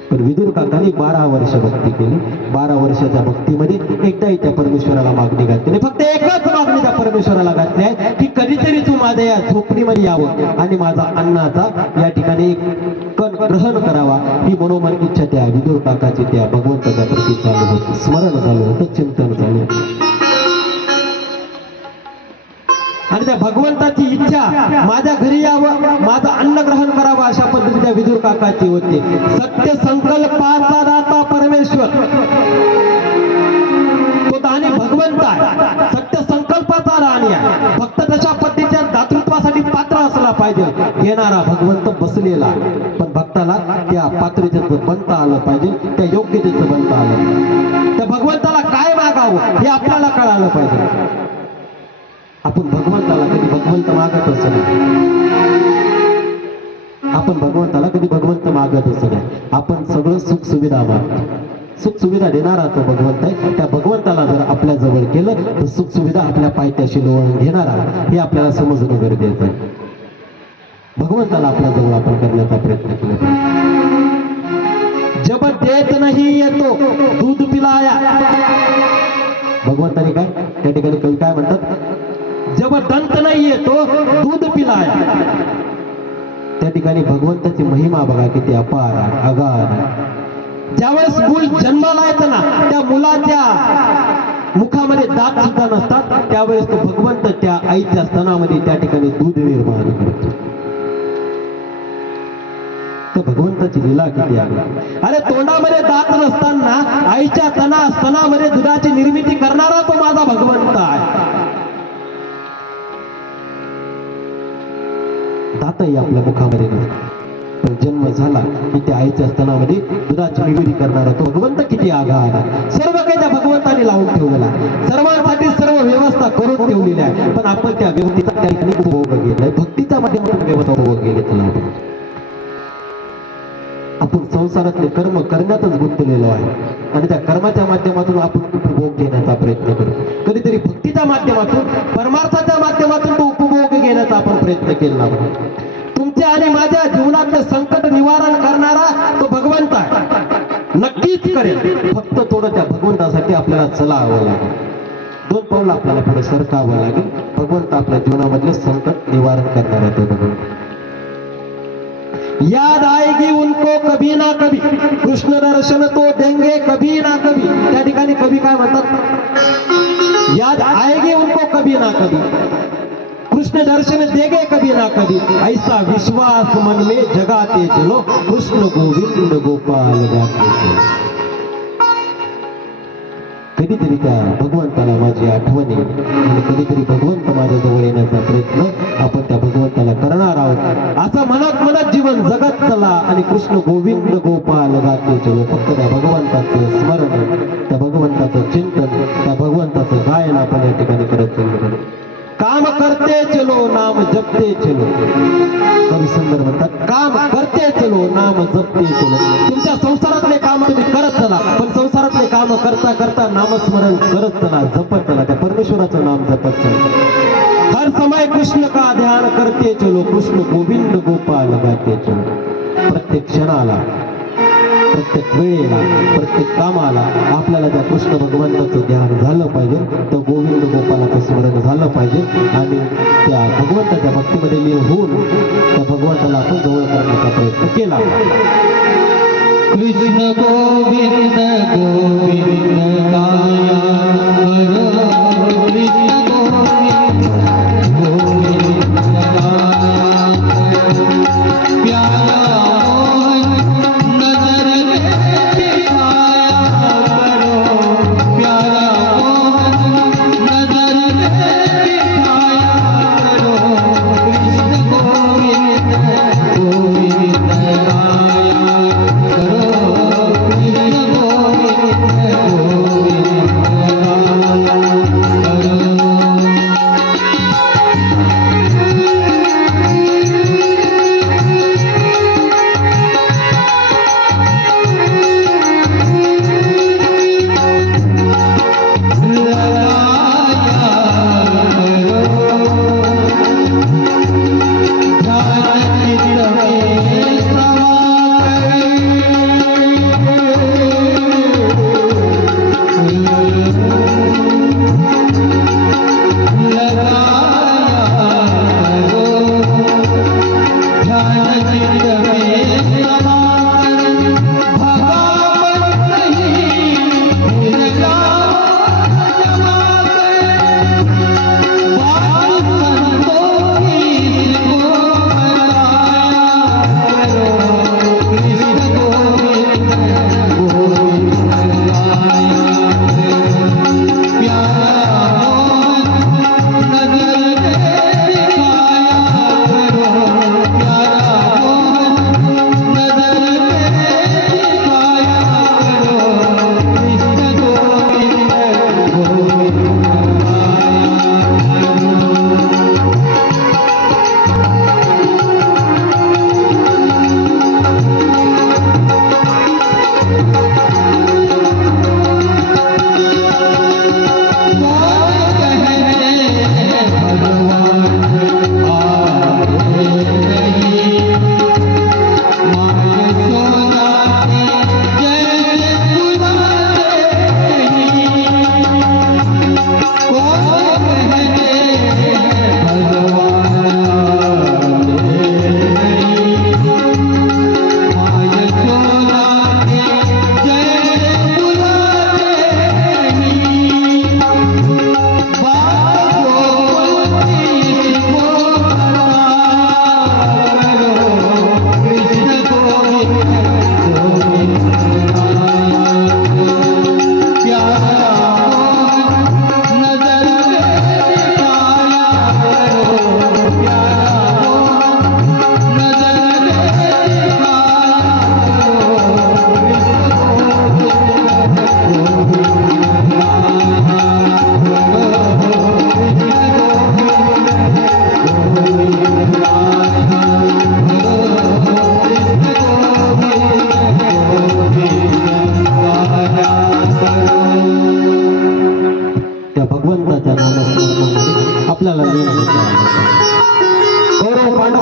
पण विदुर काकांनी 12 वर्ष भक्ती केली. 12 वर्षाच्या भक्तीमध्ये एकदाही त्या परमेश्वराला मागणी घातली नाही. फक्त एकच मागणी त्या परमेश्वराला घातली आहे की कधीतरी तू माझ्या या झोपडीमध्ये यावं आणि माझा अन्नाचा या ठिकाणी कण ग्रहण करावा. ही मनोमन इच्छा त्या विदुर काकाची त्या भगवंताच्या प्रती चालू होती. स्मरण चालू होतं, चिंतन चालू होतं. आणि त्या भगवंताची इच्छा माझ्या घरी यावं, माझं अन्न ग्रहण करावं, अशा पद्धतीच्या विदुर काकाची होती. सत्य संकल्पाचा दाता परमेश्वर, तो दानी भगवंत आहे. सत्य संकल्पाचा राणी आहे. फक्त तशा पद्धतीच्या दातृत्वासाठी पात्र असला पाहिजे. येणारा भगवंत बसलेला, पण भक्ताला त्या पात्रतेचं बनता आलं पाहिजे, त्या योग्यतेचं बनता आलं पाहिजे. त्या भगवंताला काय मागावं हे आपल्याला कळालं पाहिजे. आपण भगवंताला कधी भगवंत मागतच नाही. आपण भगवंताला कधी भगवंत मागतच नाही. आपण सगळं सुख सुविधा मागतो. सुख सुविधा देणारा तो भगवंत आहे. त्या भगवंताला जर आपल्या जवळ केलं तर सुख सुविधा आपल्या पायथ्याशी लोळून घेणारा, हे आपल्याला समजणं गरजेचं आहे. भगवंताला आपल्या जवळ आपण करण्याचा प्रयत्न केला पाहिजे. जब देत नाही येतो दूध पिलाया. भगवंताने काय त्या ठिकाणी कवी काय म्हणतात, जब दंत नाही येतो दूध पिलाया. त्या ठिकाणी भगवंताची महिमा बघा किती अपार अगाध. ज्यावेळेस मूल जन्माला येतं ना, त्या मुलाच्या मुखामध्ये दात सुद्धा नसतात, त्यावेळेस तो भगवंत त्या आईच्या स्तनामध्ये त्या ठिकाणी दूध निर्माण करतो. तर भगवंताची लीला किती आहे. अरे तोंडामध्ये दात नसताना आईच्या स्तनामध्ये दुधाची निर्मिती करणारा तो माझा भगवंत आहे. दाताही आपल्या मुखामध्ये नसतो. पण जन्म झाला की त्या आईच्या स्तनामध्ये दुधाची निर्मिती करणारा तो भगवंत किती आघात आला. सर्व काही त्या भगवंताने लावून ठेवलेला, सर्वांसाठी सर्व व्यवस्था करून ठेवलेली आहे. पण आपण त्या व्यवस्थेचा त्या ठिकाणी उपभोग घेतलाय. भक्तीचा माध्यमातून व्यवस्था उपभोग घेतला. आपण संसारातले कर्म करण्यातच गुंतलेलो आहे आणि त्या कर्माच्या माध्यमातून आपण उपभोग घेण्याचा प्रयत्न करतो. कधीतरी भक्तीच्या माध्यमातून, परमार्थाच्या माध्यमातून तो उपभोग घेण्याचा आपण प्रयत्न केला नाही. तुमच्या आणि माझ्या जीवनातलं संकट निवारण करणारा तो भगवंत आहे, नक्कीच करेल. फक्त थोडं त्या भगवंतासाठी आपल्याला चलावं लागेल. 2 पावलं आपल्याला पुढे सरकावं लागेल. भगवंत आपल्या जीवनामधले संकट निवारण करणारा तो भगवंत. याद आएगी उनको कभी ना कभी, कृष्ण दर्शन तो देंगे कभी ना कभी. त्या ठिकाणी कवी काय म्हणतात? याद आएगी उनको कभी ना कभी, कृष्ण दर्शन देंगे कभी ना कभी. ऐसा विश्वास मन में जगाते चलो, कृष्ण गोविंद गोपाल गाते चलो. कधीतरी त्या भगवंताला माझी आठवण येईल आणि कधीतरी भगवंत माझ्या जवळ येण्याचा प्रयत्न आपण त्या भगवंताला करणार आहोत. असं म्हणत जीवन जगत चला आणि कृष्ण गोविंद गोपाल गाते चलो. फक्त त्या भगवंताचं स्मरण, त्या भगवंताचं चिंतन, त्या भगवंताचं गायन आपण या ठिकाणी करत चाललो. काम करते चलो नाम जपते चलो. कवी सुंदर म्हणतात, काम करते चलो नाम जपते चलो. तुमच्या संसारातले काम तुम्ही करत चला, पण संसारातले काम करता करता नामस्मरण करत चला, जपत चला, त्या परमेश्वराचं नाम जपत चला. हर समय कृष्ण का ध्यान करते चलो, कृष्ण गोविंद गोपाल गाते चलो. प्रत्येक क्षणाला, प्रत्येक वेळेला, प्रत्येक कामाला आपल्याला त्या कृष्ण भगवंताचं ध्यान झालं पाहिजे, तर गोविंद गोपालाचं स्मरण झालं पाहिजे आणि त्या भगवंताच्या भक्तीमध्ये लीन होऊन त्या भगवंताला आपण जवळ करण्याचा प्रयत्न केला. कृष्ण गोविंद गोविंद गाया करो, कृष्ण गोविंद गोविंद गाया करो. प्यारा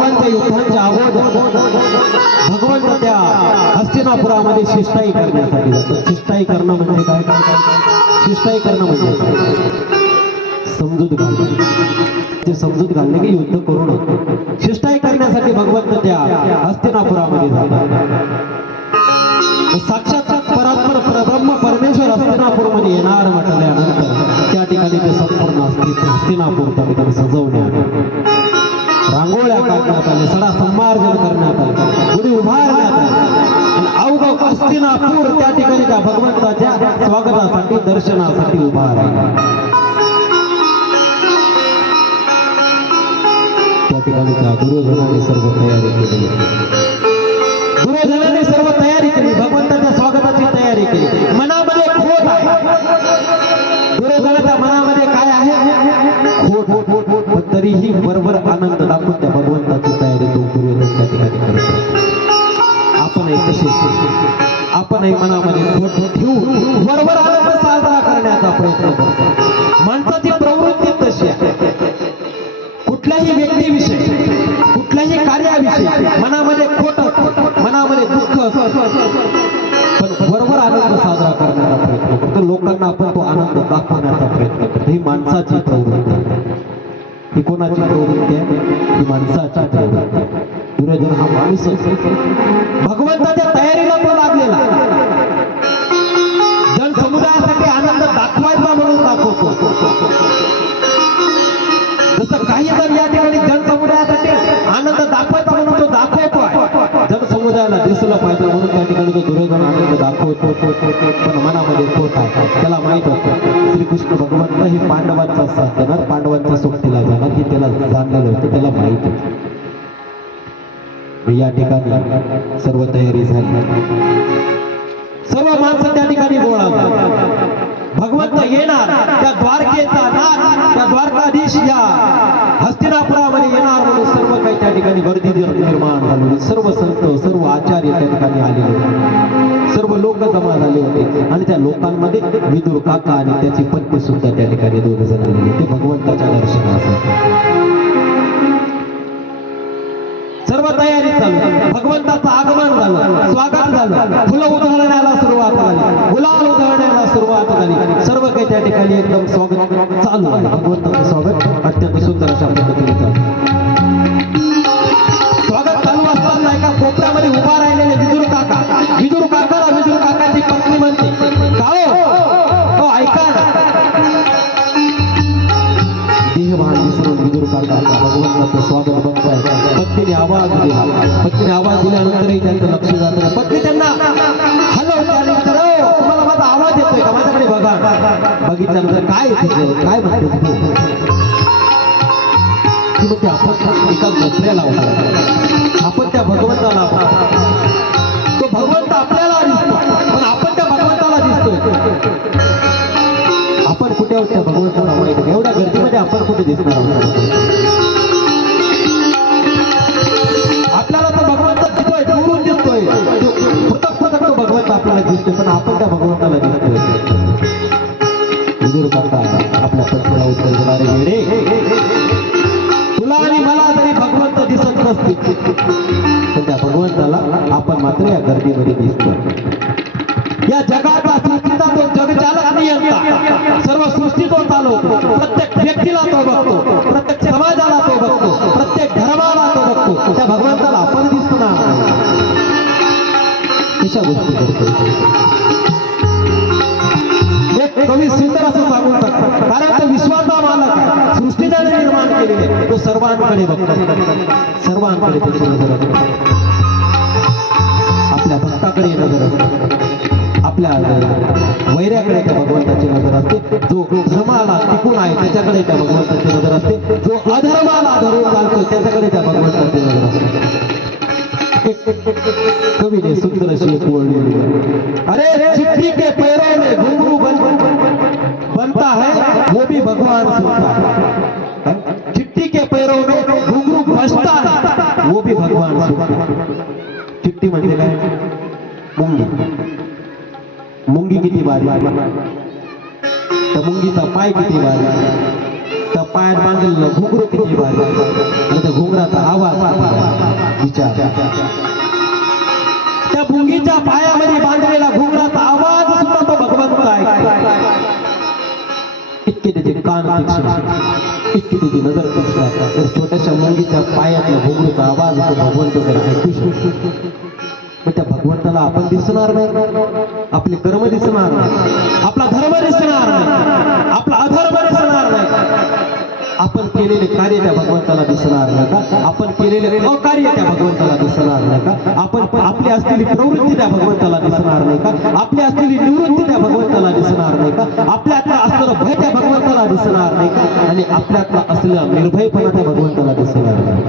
कौरवांच्या युद्धांच्या अगोदर भगवंत त्या हस्तिनापुरामध्ये शिष्टाई करण्यासाठी जातात. शिष्टाई करणं म्हणजे काय? शिष्टाई करणं म्हणजे काय? समजूत घालणे. ते समजूत घालणे की युद्ध करू नका. शिष्टाई करण्यासाठी भगवंत त्या हस्तिनापुरामध्ये जातात. साक्षात परात्पर परब्रह्म परमेश्वर हस्तिनापूरमध्ये येणार म्हटल्यानंतर त्या ठिकाणी ते संपूर्ण हस्तिनापूर त्या ठिकाणी सजवण्यात आले. रांगोळ्या काढण्यात आले, सडा संमार्जन करण्यात आले, गुढी उभारण्यात आली. अवघ हस्तिनापूर त्या ठिकाणी त्या भगवंताच्या स्वागतासाठी दर्शनासाठी उभा राहिला. त्या ठिकाणी त्या दुर्योधनाने सर्व तयारी केली. दुर्योधनाने सर्व तयारी केली, भगवंताच्या स्वागताची तयारी केली. मनामध्ये खोट आहे. दुर्योधनाच्या मनामध्ये काय आहे? खोट. पण तरीही बरोबर आनंद दाखवून त्या भगवंताची तयारी तो दुर्योधन त्या ठिकाणी करतो. आपणही तसे आपणही मनामध्ये खोट ठेवून बरोबर आनंद साजरा करण्याचा प्रयत्न करतो. माणसाची प्रवृत्ती तशी आहे. कुठल्याही व्यक्तीविषयी, कुठल्याही कार्याविषयी मनामध्ये खोट असतं, मनामध्ये दुःख असतं, पण बरोबर आनंद साजरा करण्याचा प्रयत्न करतो. लोकांना आपण तो आनंद दाखवण्याचा प्रयत्न करतो. ही माणसाची प्रवृत्ती आहे. ही कोणाची प्रवृत्ती आहे? ही माणसाची प्रवृत्ती आहे. दुर्योधन हा माणूस भगवंताच्या तयारीला तो लागलेला. जनसमुदायासाठी आनंद दाखवायचा म्हणून दाखवतो. जसं काही जण या ठिकाणी जनसमुदायासाठी आनंद दाखवायचा म्हणून तो दाखवतोय. जनसमुदायाला दिसलं पाहिजे म्हणून त्या ठिकाणी तो दुर्योधन आनंद दाखवतो. पण मनामध्ये खोट आहे. त्याला माहित होतं श्रीकृष्ण भगवंत ही पांडवांचा साथ देणार, पांडवांच्या सोबतीला जाणार, हे त्याला जाणलेलं होतं, त्याला माहित होतं. या ठिकाणी सर्व तयारी झाली. सर्व माणसं त्या ठिकाणी गोळा झाली. भगवंत येणार, त्या द्वारकेचा नाथ, त्या द्वारकाधीश या हस्तिनापुरामध्ये येणार म्हणून सर्व काही त्या ठिकाणी गर्दी निर्माण झाली. सर्व संत, सर्व आचार्य त्या ठिकाणी आलेले होते. सर्व लोक जमा झाले होते आणि त्या लोकांमध्ये विदुर काका आणि त्याची पत्नी सुद्धा त्या ठिकाणी दोघ जण आलेले होते भगवंताच्या दर्शनासाठी. सर्व तयारी चालू, भगवंताचं आगमन झालं, स्वागत झालं, फुलं उधळण्याला सुरुवात झाली, गुलाल उधळण्याला सुरुवात झाली. सर्व काही त्या ठिकाणी एकदम स्वागत चालू आहे. भगवंताचं स्वागत अत्यंत सुंदर अशा पद्धतीने चालू. स्वागत चालू असताना एका कोपऱ्यामध्ये उभा राहिलेले विदुर काकाला विदुर काकाची पत्नी म्हणते, "हो ऐका ना." देहभान विसरून विदुर काका भगवंताचं स्वागत बघताय. पत्नीने आवाज दिला. पत्नीने आवाज दिल्यानंतरही त्यांचं लक्ष जात नाही. पत्नी त्यांना हलवल्यानंतर, तुम्हाला माझा आवाज येतोय का? माझ्याकडे बघा. बघितल्यानंतर काय काय म्हणते ती म्हणते, आपण एका कोपऱ्याला होता, आपण त्या भगवंताला, तो भगवंत आपल्याला दिसतो पण आपण त्या भगवंताला दिसतोय. आपण कुठे आहोत त्या भगवंताला माहिती नाही. एवढ्या गर्दीमध्ये आपण कुठे दिसणार आहोत? आपल्याला तो भगवंत दिसतोय, दुरून दिसतोय, पृथक तो भगवंत आपल्याला दिसतोय, पण आपण त्या भगवंताला दिसतोय. विदुर काका आपल्या पत्नीला उत्तर देणारे, वेडे, तुला आणि मला जरी भगवंत दिसत नसतील तर त्या भगवंताला आपण मात्र या गर्दीमध्ये दिसतो. या जगाचा सृष्टीचा तो जगचालक नियंता, सर्व सृष्टी तो चालवतो, प्रत्येक व्यक्तीला तो बघतो, प्रत्येक समाजाला तो बघतो, प्रत्येक धर्माला तो बघतो. त्या भगवंताला आपण दिसतो ना, कशा गोष्टी करतो? एक कवी सुंदर असं सांगून टाकतात, कारण तो विश्वाचा मालक आहे, सृष्टी ज्याने निर्माण केलेली, तो सर्वांकडे बघतो, सर्वांकडे त्याची नजर असते. आपल्या भक्ताकडे नजर असते, आपल्या वैऱ्याकडे त्या भगवंताची नजर असते. जो धर्माला टिकून आहे त्याच्याकडे त्या भगवंताची नजर असते. जो अधर्माला धरून चालतो त्याच्याकडे त्या भगवंताची नजर असते. कवीने सुंदर अशी एक ओळ लिहिली, अरे चिट्ठी के पैरों में घुंघरू बनता है वो भी भगवान सुनता है. चिट्ठी के पैरों में घुंघरू बजता है वो भी भगवान सुनता है. चिट्टी म्हणजे काय? मुंगी. मुंगी किती बारी, त्या मुंगीचा पाय किती बारी, त्या पायात बांधलेलं घुंगरू किती बारी, आणि त्या घुंगराचा आवाज विचार. त्या भुंगीच्या पायामध्ये बांधलेला घुंगराचा आवाज सुद्धा तो भगवंत ऐकतो. इतके त्याचे कान तीक्ष्ण, इतकी त्याची नजर तीक्ष्ण. तर छोट्याशा मुंगीच्या पायातल्या घुंगरूचा आवाज तो भगवंत जर ऐकू शकतो, मग त्या भगवंताला आपण दिसणार नाही, आपले कर्म दिसणार नाही, आपला धर्म दिसणार नाही, आपला अधर्म दिसणार नाही, आपण केलेले कार्य त्या भगवंताला दिसणार नाही का, आपण केलेले अकार्य त्या भगवंताला दिसणार नाही का, आपण आपली असलेली प्रवृत्ती त्या भगवंताला दिसणार नाही का, आपली असलेली निवृत्ती त्या भगवंताला दिसणार नाही का, आपल्यातला असलेलं भय त्या भगवंताला दिसणार नाही का, आणि आपल्यातला असलेला निर्भयपणा त्या भगवंताला दिसणार नाही.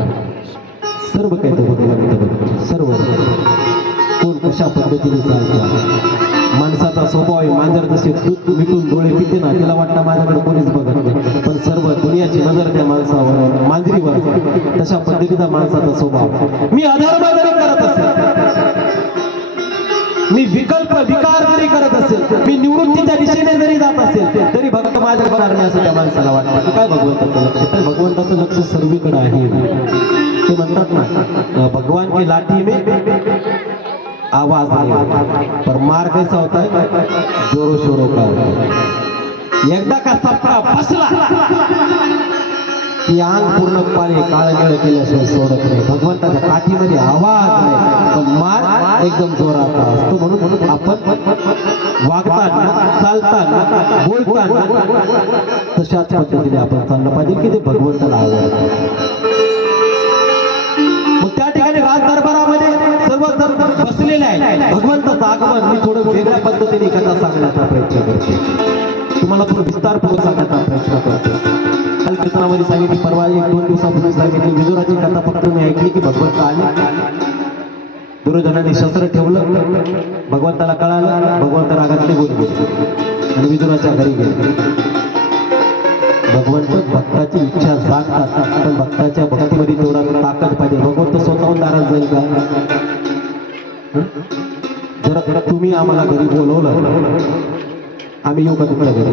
सर्व काही ते भगवंत सर्व कोण कशा पद्धतीने चालतो. माणसाचा स्वभाव आहे, मांजर जसे दूध विकून डोळे पिते ना, त्याला वाटतं माझ्याकडे कोणीच बघत नाही, पण सर्व दुनियाची नजर त्या माणसावर मांजरीवर, तशा पद्धतीचा माणसाचा स्वभाव. मी अधर्म जरी करत असेल, मी विकार जरी करत असेल, मी निवृत्तीच्या दिशेने जरी जात असेल, तरी भक्त माझ्या बरोबर नाही असं त्या माणसाला वाटतं. काय भगवंताचं लक्ष? तर भगवंताचं लक्ष सर्वीकडे आहे. ते म्हणतात ना, भगवान की लाठी में आवाज नहीं, पर मार कैसा होता है, जोरो शोरो का होता है. एकदा का सपना बसला की अंग पूर्णपणे काळनिळ केल्याशिवाय सोडत नाही. भगवंताच्या काठीमध्ये आवाज नाही, पण मार एकदम जोराचा असतो. म्हणून आपण वागताना, चालताना, बोलताना तशाच पद्धतीने आपण चाललं पाहिजे की ते भगवंताला आवडतं. मग त्या ठिकाणी राज दरबारामध्ये सर्वजण बसलेले आहे. भगवंताचं आगमन मी थोडं वेगळ्या पद्धतीने कथा सांगण्याचा प्रयत्न करतो, तुम्हाला थोडं विस्तारपूर्वक सांगण्याचा प्रयत्न करतो. काल कीर्तनामध्ये सांगितली, परवा 1-2 दिवसापूर्वी सांगितली, विदुराची कथा फक्त मी ऐकली की भगवंत आले, दुर्योधनाने शस्त्र ठेवलं, भगवंताला कळालं, भगवंत रागात निघून गेले आणि विदुराच्या घरी गेले. भगवंत भक्ताची इच्छा जागतात, पण भक्ताच्या भक्तीमध्ये तेवढा ताकद पाहिजे. भगवंत स्वतःहून दारात जाईल का? जर तुम्ही आम्हाला घरी बोलवलं, आम्ही येऊ का तुमच्या घरी?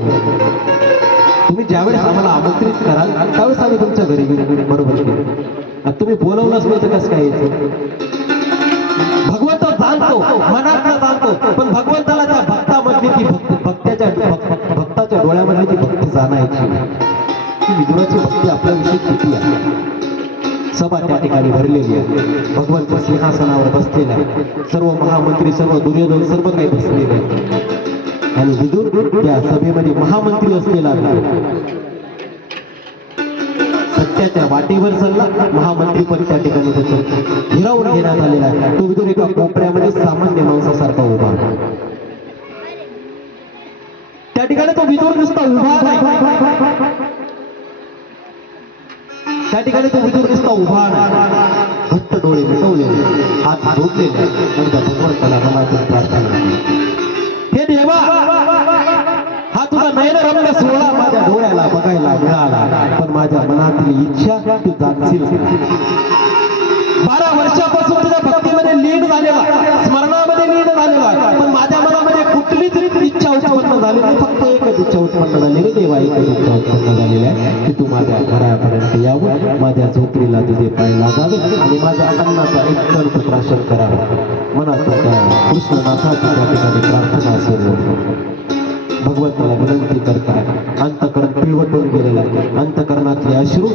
तुम्ही ज्यावेळेस आम्हाला आमंत्रित कराल त्यावेळेस आम्ही तुमच्या घरी गेलो, बरोबर की? तुम्ही बोलवलंच नाही तर कसं काय यायचं? भगवंत जाणतो, मनातला जाणतो, पण भगवंताला त्या भक्तामधली ती भक्ताच्या डोळ्यामधली ती भक्ती जाणायची. ही विदुराची भक्ती आपल्याविषयी किती आहे. सभा त्या ठिकाणी भरलेली आहे, भगवंत सिंहासनावर बसलेला आहे, सर्व महामंत्री, सर्व दुर्योधन, सर्व काही बसलेले आहे, आणि विदुर त्या सभेमध्ये महामंत्री असलेला आहे. सत्याच्या वाटेवर चालला, महामंत्री पण त्या ठिकाणी त्याचं हिरावून घेण्यात आलेला आहे. तो विदुर एका कोपऱ्यामध्ये सामान्य माणसासारखा उभा आहे. त्या ठिकाणी तो विदुर नुसता उभा नाही, त्या ठिकाणी तो विदुर नुसता उभा नाही, घट्ट डोळे मिटवलेले, हात जोडलेले आणि त्या भगवंताला मनातून प्रार्थना, हे देवा, हा तुझा नयनरम्य सोहळा माझ्या डोळ्याला बघायला मिळाला, पण माझ्या मनातली इच्छा तू जाणशील. 12 वर्षापासून तुझ्या भक्तीमध्ये लीन झालेला, स्मरणामध्ये लीन झालेला, पण माझ्या मनामध्ये कुठलीच इच्छा उत्पन्न झाली नाही. फक्त एकच इच्छा उत्पन्न झाली रे देवा, एकच इच्छा उत्पन्न झालेली आहे की तू माझ्या घरापर्यंत यावं, माझ्या झोपडीला तुझे पाय लागावे आणि माझ्या अन्नाचा एक कण तू प्राशन करावा. मनात त्या कृष्णनाथाची त्या ठिकाणी प्रार्थना सुरू. भगवंताला विनंती करताय, अंतकरण पिळवटून गेलेला आहे, अंतकरणातले अश्रू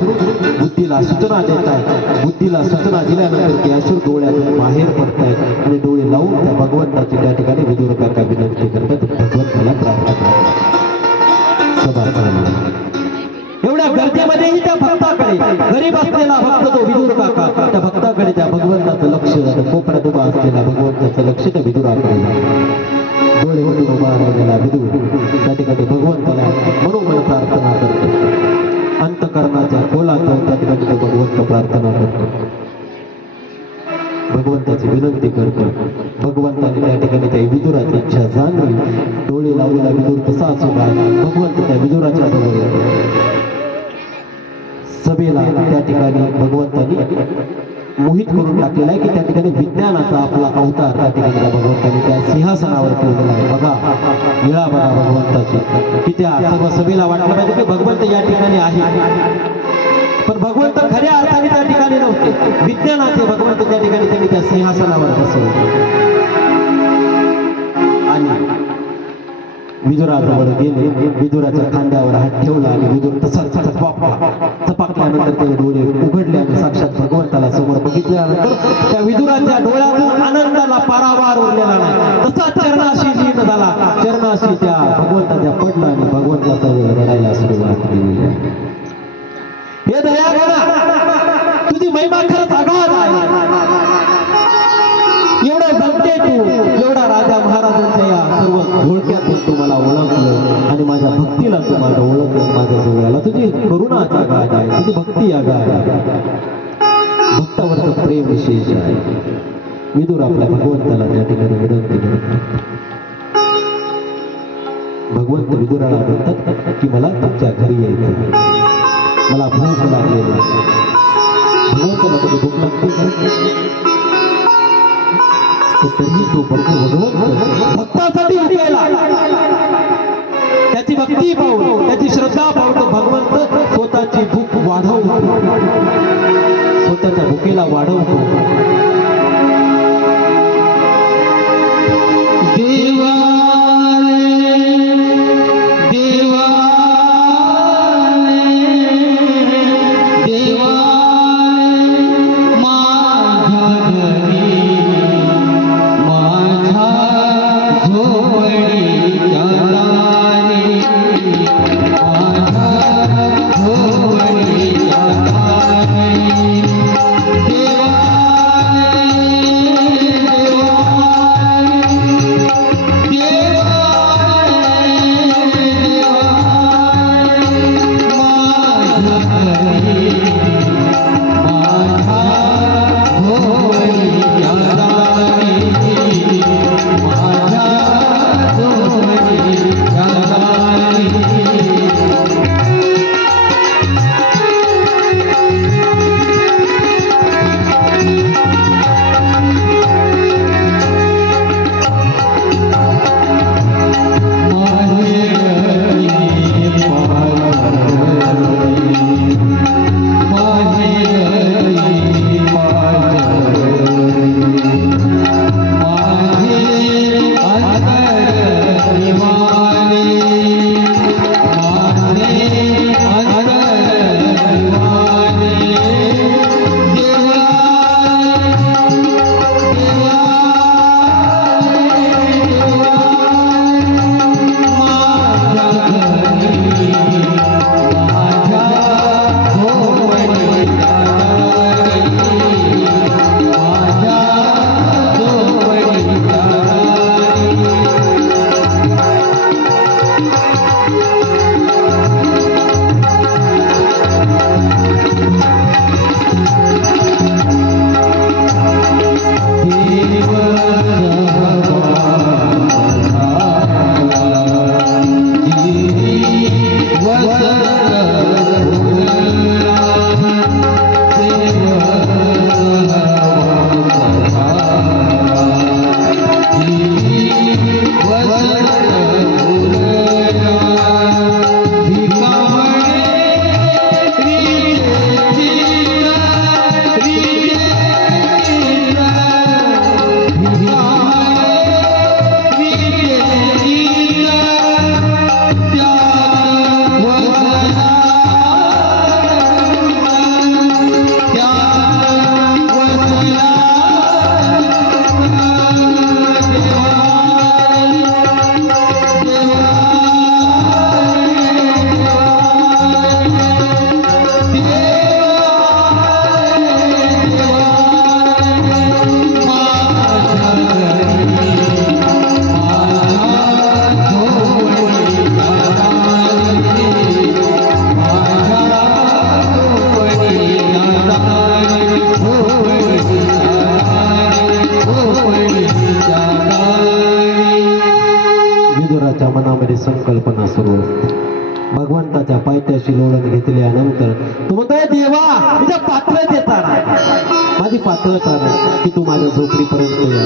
बुद्धीला सूचना देत आहेत, बुद्धीला सूचना दिल्यानंतर ते अश्रू डोळ्यातून बाहेर पडतायत आणि डोळे लावून त्या भगवंताची त्या ठिकाणी विदुर काका विनंती करतात, भगवंताला प्रार्थना. एवढ्या गर्दीमध्येही त्या भक्ताकडे, गरीब असलेला भक्त तो विदुर काका, त्या भक्ताकडे, त्या भगवंताचं लक्ष जातं. कोपऱ्यात उभा असलेला भगवंताचं लक्ष त्या विदुराकडे, डोळे उठून उभा राहिलेला विदुर त्या ठिकाणी भगवंताला म्हणून प्रार्थना करतो. अंतकरणाच्या खोलातून त्या ठिकाणी तो भगवंत प्रार्थना करतो, भगवंताची विनंती करतो. भगवंताने त्या ठिकाणी त्या विदुराची इच्छा जाणली, डोळे लावलेला विदुर तसाच उभा, भगवंत त्या विदुराच्या बरोबर येतो. सभेला त्या ठिकाणी भगवंतानी मोहित करून टाकलेला आहे की त्या ठिकाणी विज्ञानाचा आपला अवतार त्या ठिकाणी त्या भगवंताने त्या सिंहासनावर ठेवलेला आहे. बघा, लीळा बघा भगवंताची, की त्या सर्व सभेला वाटलं पाहिजे की भगवंत या ठिकाणी आहे, पण भगवंत खऱ्या अर्थाने त्या ठिकाणी नव्हते. विज्ञानाचे भगवंत त्या ठिकाणी त्यांनी त्या सिंहासनावर बसवलं आणि विदुराजवळ गेले. विदुराच्या खांद्यावर हात ठेवला आणि विदुर तसाच चपाकल्यानंतर ते डोळे उघडले आणि साक्षात भगवंताला समोर बघितल्यानंतर त्या विदुराच्या डोळ्यातून आनंदाला पारावार उरलेला नाही. तसा चरणाशी लीन झाला, चरणाशी त्या भगवंताच्या पडला आणि भगवंताचा रडायला सुरुवात केली. हे दयागणा, तुझी महिमा खरंच अगाध आहे. एवढं जमते तू, एवढा राजा महाराजांच्या या सर्व घोळक्यातून तू मला ओळखलं आणि माझ्या भक्तीला तू माझं ओळखलं, माझ्या जवळ आला. तुझी करुणाचा गाज आहे, तुझी भक्ती अगाध आहे, भक्तावरचं प्रेम विशेष आहे. विदुर आपल्या भगवंताला त्या ठिकाणी विनंती करतो. भगवंत विदुराला म्हणतात की मला तुमच्या घरी यायचं, मला भूक लागलेली. भगवंताला कधी भूक लागते का? तरी तो भगवंत भक्तासाठी उठायला, त्याची भक्ती पाहून, त्याची श्रद्धा पाहून भगवंत स्वतःची भूक वाढवतो, स्वतःच्या भुकेला वाढवतो. मनामध्ये संकल्पना सुरू असते. भगवंताच्या पायथ्याशी लोळण घेतल्यानंतर तो म्हणतोय, देवा तुझ्या पात्रतेचा नाही, माझी पात्रता नाही की तू माझ्या झोपडीपर्यंत या.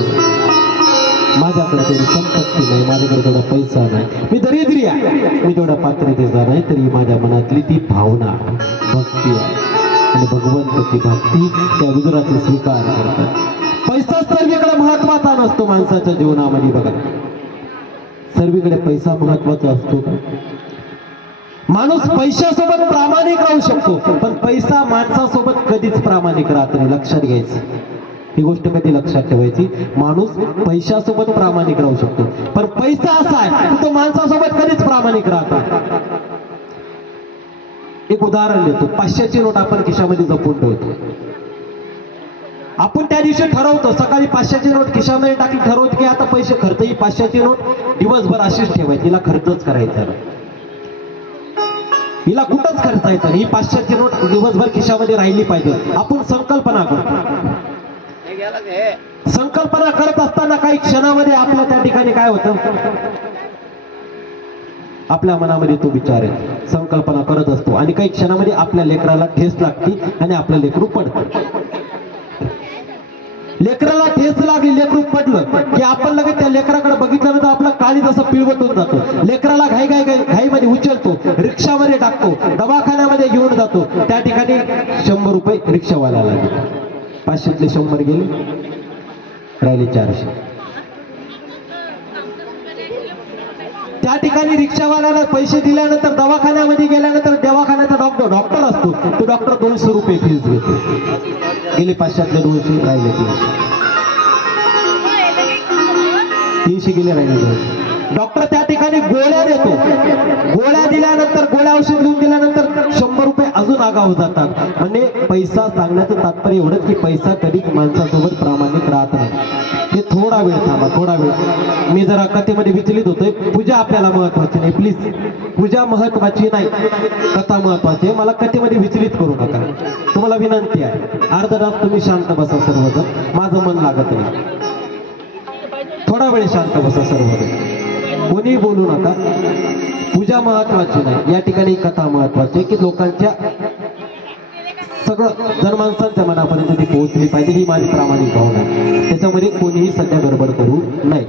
माझ्याकडे तेवढी संपत्ती नाही, माझ्याकडे तेवढा पैसा नाही, मी दरिद्री आहे, मी तेवढा पात्रतेचा नाही, तरी माझ्या मनातली ती भावना भक्ती आहे. आणि भगवंताची भक्ती त्या विदुराचे स्वीकार करतात. पैसा सर्वीकडे महत्वाचा नसतो माणसाच्या जीवनामध्ये. बघा, सर्वीकडे पैसा महत्वाचा असतो का? माणूस पैशासोबत प्रामाणिक राहू शकतो, पण पैसा माणसासोबत कधीच प्रामाणिक राहत नाही. लक्षात घ्यायचं, ही गोष्ट कधी लक्षात ठेवायची. माणूस पैशासोबत प्रामाणिक राहू शकतो, पण पैसा असा आहे की तो माणसासोबत कधीच प्रामाणिक राहत नाही. एक उदाहरण देतो. 500ची नोट आपण खिशामध्ये जपून ठेवतो. आपण त्या दिवशी ठरवतो, सकाळी 500ची नोट खिशामध्ये टाकली, ठरवतो की आता पैसे खर्च, ही 500ची नोट दिवसभर अशीच ठेवायची, हिला खर्चच करायचा नाही, हिला कुठंच खर्चायचं नाही, ही 500ची नोट दिवसभर खिशामध्ये राहिली पाहिजे. आपण संकल्पना करतो. संकल्पना करत असताना काही क्षणामध्ये आपल्या त्या ठिकाणी काय होतं, आपल्या मनामध्ये तो विचार आहे, संकल्पना करत असतो आणि काही क्षणामध्ये आपल्या लेकराला ठेस लागते आणि आपलं लेकरू पडतं. लेकराला ठेस लागली, लेकरू पडलं की आपण लगेच त्या लेकराकडे बघितल्यानंतर आपला काळी जसं पिळवटून जातो. लेकराला घाईमध्ये उचलतो, रिक्षामध्ये टाकतो, दवाखान्यामध्ये घेऊन जातो. त्या ठिकाणी 100 रुपये रिक्षावाल्याला देतो. 500तले 100 गेले, राहिले 400. त्या ठिकाणी रिक्षावाल्याला पैसे दिल्यानंतर दवाखान्यामध्ये गेल्यानंतर दवाखान्याचा डॉक्टर असतो, तो डॉक्टर 200 रुपये फीस घेतो. गेले 500तले 200, राहिले 300 गेले, राहिले 200. डॉक्टर त्या ठिकाणी गोळ्या देतो. गोळ्या दिल्यानंतर, गोळ्या औषध लिहून दिल्यानंतर 100 रुपये अजून आगाऊ जातात. म्हणजे पैसा सांगण्याचं तात्पर्य एवढंच की पैसा कधीच माणसासोबत प्रामाणिक राहत नाही. हे थोडा वेळ थांबा, थोडा वेळ. मी जरा कथेमध्ये विचलित होतोय. पूजा आपल्याला महत्वाची नाही, प्लीज. पूजा महत्वाची नाही, कथा महत्वाची आहे. मला कथेमध्ये विचलित करू नका, तुम्हाला विनंती आहे. अर्धा तास तुम्ही शांत बसा सर्वजण, माझं मन लागत नाही. थोडा वेळ शांत बसा सर्वजण, कोणी बोलू नका. पूजा महत्वाची नाही, या ठिकाणी कथा महत्वाची आहे की लोकांच्या सगळं जनमानसांच्या मनापर्यंत ती पोहोचली पाहिजे, ही माझी प्रामाणिक भावना आहे. त्याच्यामध्ये कोणीही सध्या गडबड करू नाही.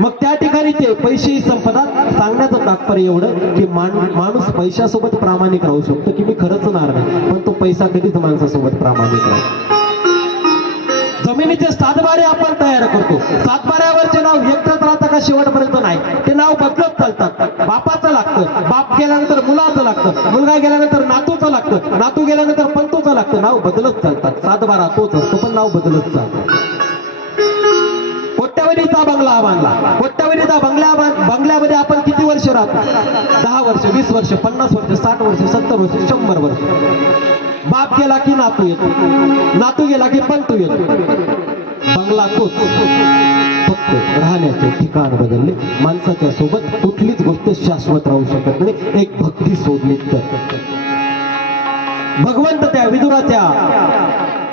मग त्या ठिकाणी ते पैसे ही संपदा सांगण्याचं तात्पर्य एवढं की माणूस पैशासोबत प्रामाणिक राहू शकतो की मी खर्चणार नाही, पण तो पैसा कधीच माणसासोबत प्रामाणिक राहतो. जमिनीचे 7 बारे आपण तयार करतो. 7 बाऱ्यावरचे नाव एकच राहतं का शेवटपर्यंत? नाही, ते नाव बदलत चालतात. बापाचं लागतं, बाप गेल्यानंतर मुलाचं लागतं, मुलगा गेल्यानंतर नातूचं लागतं, नातू गेल्यानंतर पंतूचं लागतं. नाव बदलत चालतात. 7 बारा तोच असतो, पण नाव बदलत चालतं. कोट्यावधीचा बंगला बांधला, कोट्यावधीचा बंगल्यामध्ये आपण किती वर्ष राहतो? 10 वर्ष, 20 वर्ष, 50 वर्ष, 60 वर्ष, 70 वर्ष, 100 वर्ष. बाप गेला की नातू येतो, नातू गेला की पंतू येतो. बंगला तोच, फक्त राहण्याचे ठिकाण बदलले. माणसाच्या सोबत कुठलीच गोष्ट शाश्वत राहू शकत नाही, एक भक्ती सोडली तर. भगवंत त्या विदुराच्या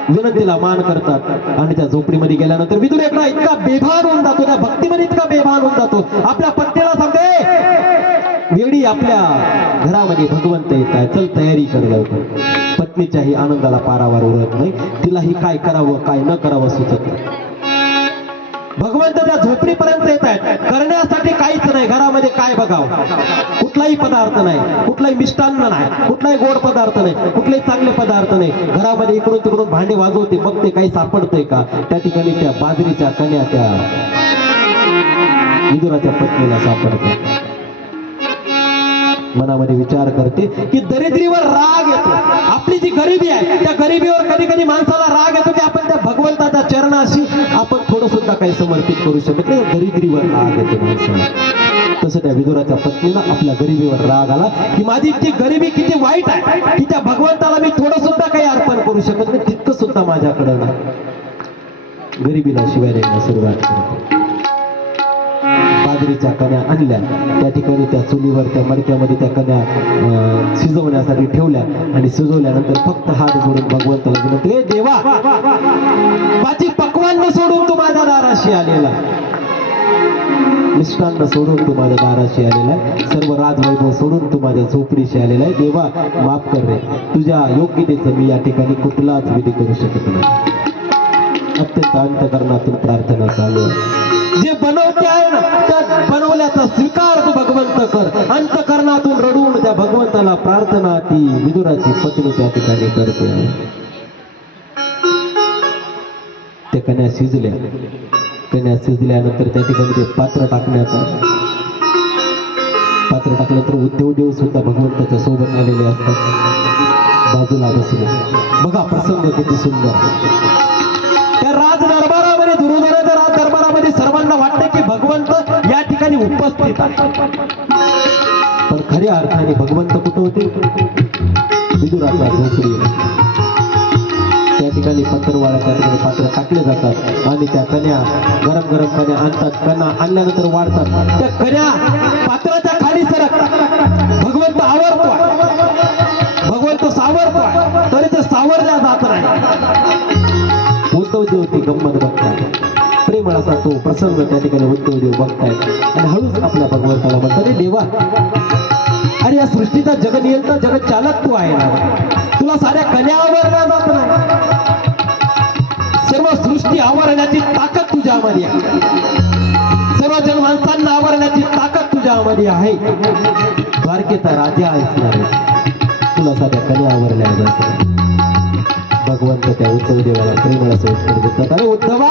विनंतीला मान करतात आणि त्या झोपडीमध्ये गेल्यानंतर विदुर एकदा इतका बेभान होऊन जातो, त्या भक्तीमध्ये इतका बेभान होऊन जातो. आपल्या पत्नीला सांगते, वेडी आपल्या घरामध्ये भगवंत येत आहे, चल तयारी कर लवकर. पत्नीच्याही आनंदाला पारावार उरत नाही, तिलाही काय करावं काय न करावं सुचत नाही. भगवंत त्या झोपडीपर्यंत येत आहेत, करण्यासाठी काहीच नाही. घरामध्ये काय बघावं? कुठलाही पदार्थ नाही, कुठलाही मिष्टान्न नाही, कुठलाही गोड पदार्थ नाही, कुठलेही चांगले पदार्थ नाही. घरामध्ये इकडून तिकडून भांडे वाजवते, बघते काही सापडतंय का. त्या ठिकाणी त्या बाजरीच्या कण्या त्या विदुराच्या पत्नीला सापडतात. मनामध्ये विचार करते की दरिद्रीवर राग येतो. आपली जी गरिबी आहे त्या गरिबीवर कधी कधी माणसाला राग येतो की आपण त्या भगवंताच्या चरणाशी आपण थोडं सुद्धा काही समर्पित करू शकत नाही. दरिद्रीवर राग येतो माणसाला. तसं त्या विदुराच्या पत्नीला आपल्या गरिबीवर राग आला की माझी इतकी गरिबी किती वाईट आहे की त्या भगवंताला मी थोडं सुद्धा काही अर्पण करू शकत नाही, तितकं सुद्धा माझ्याकडं नाही. गरिबीला शिवाय द्यायला सुरुवात करते. बाजरीच्या कण्या आणल्या, त्या ठिकाणी त्या चुलीवर त्या मडक्यामध्ये त्या कण्या शिजवण्यासाठी ठेवल्या आणि शिजवल्यानंतर फक्त हात जोडून भगवंताला विनंती, हे देवा, माझी पक्वान्न सोडून तू माझ्या दाराशी आलेला, मिष्टान्न सोडून तू माझ्या दाराशी आलेला आहे, सर्व राजवैभव सोडून तू माझ्या झोपडीशी आलेला आहे. देवा माफ कर रे, तुझ्या योग्यतेचं मी या ठिकाणी कुठलाच विधी करू शकत नाही. अत्यंत अंतःकरणातून प्रार्थना चालू आहे. जे बनवते आहे ना, त्या बनवल्याचा स्वीकार तू भगवंत कर. अंतःकरणातून रडून त्या भगवंत भगवंताला प्रार्थना ती विदुराची पत्नी त्या ठिकाणी करते. त्या कन्या शिजल्यानंतर त्या ठिकाणी ते पात्र टाकण्यात आलं. पात्र टाकल्यानंतर उद्धवदेव सुद्धा भगवंताच्या सोबत आलेले असतात, बाजूला बसले. बघा प्रसंग किती सुंदर. त्या राज दरबारामध्ये दुर्योधनाच्या राज दरबारामध्ये सर्वांना वाटतं की भगवंत या ठिकाणी उपस्थित आहे, पण खऱ्या अर्थाने भगवंत कुठं होते? विदुराच्या झोपडीला. त्या ठिकाणी पत्रवाळा त्या ठिकाणी पात्र टाकले जातात आणि त्या कन्या गरम गरम कन्या आणतात. कन्या आणल्यानंतर वाढतात. त्या कन्या पात्राच्या खाली सरकतात. भगवंत आवरतो, भगवंत सावरतो, तरी ते सावरल्या जात नाही. उद्धवदेव ती गंमत बघतात. प्रेमळ असा तो प्रसंग त्या ठिकाणी उद्धवदेव बघतायत आणि हळूच आपल्या भगवंताला म्हणतात, रे देवा, अरे या सृष्टीचा जगनियंता जगचालक तू आहे ना, तुला साऱ्या कन्या आवरल्या जात नाही. सर्व सृष्टी आवरण्याची ताकद तुझ्यामध्ये आहे, सर्व जनमानसांना आवरण्याची ताकद तुझ्यामध्ये आहे. द्वारकेचा राजा आहेस ना रे, तुला साऱ्या कन्या आवरल्या जात. भगवंत त्या उद्धव देवाला प्रेमळ असं उत्तर देतात, अरे उद्धवा,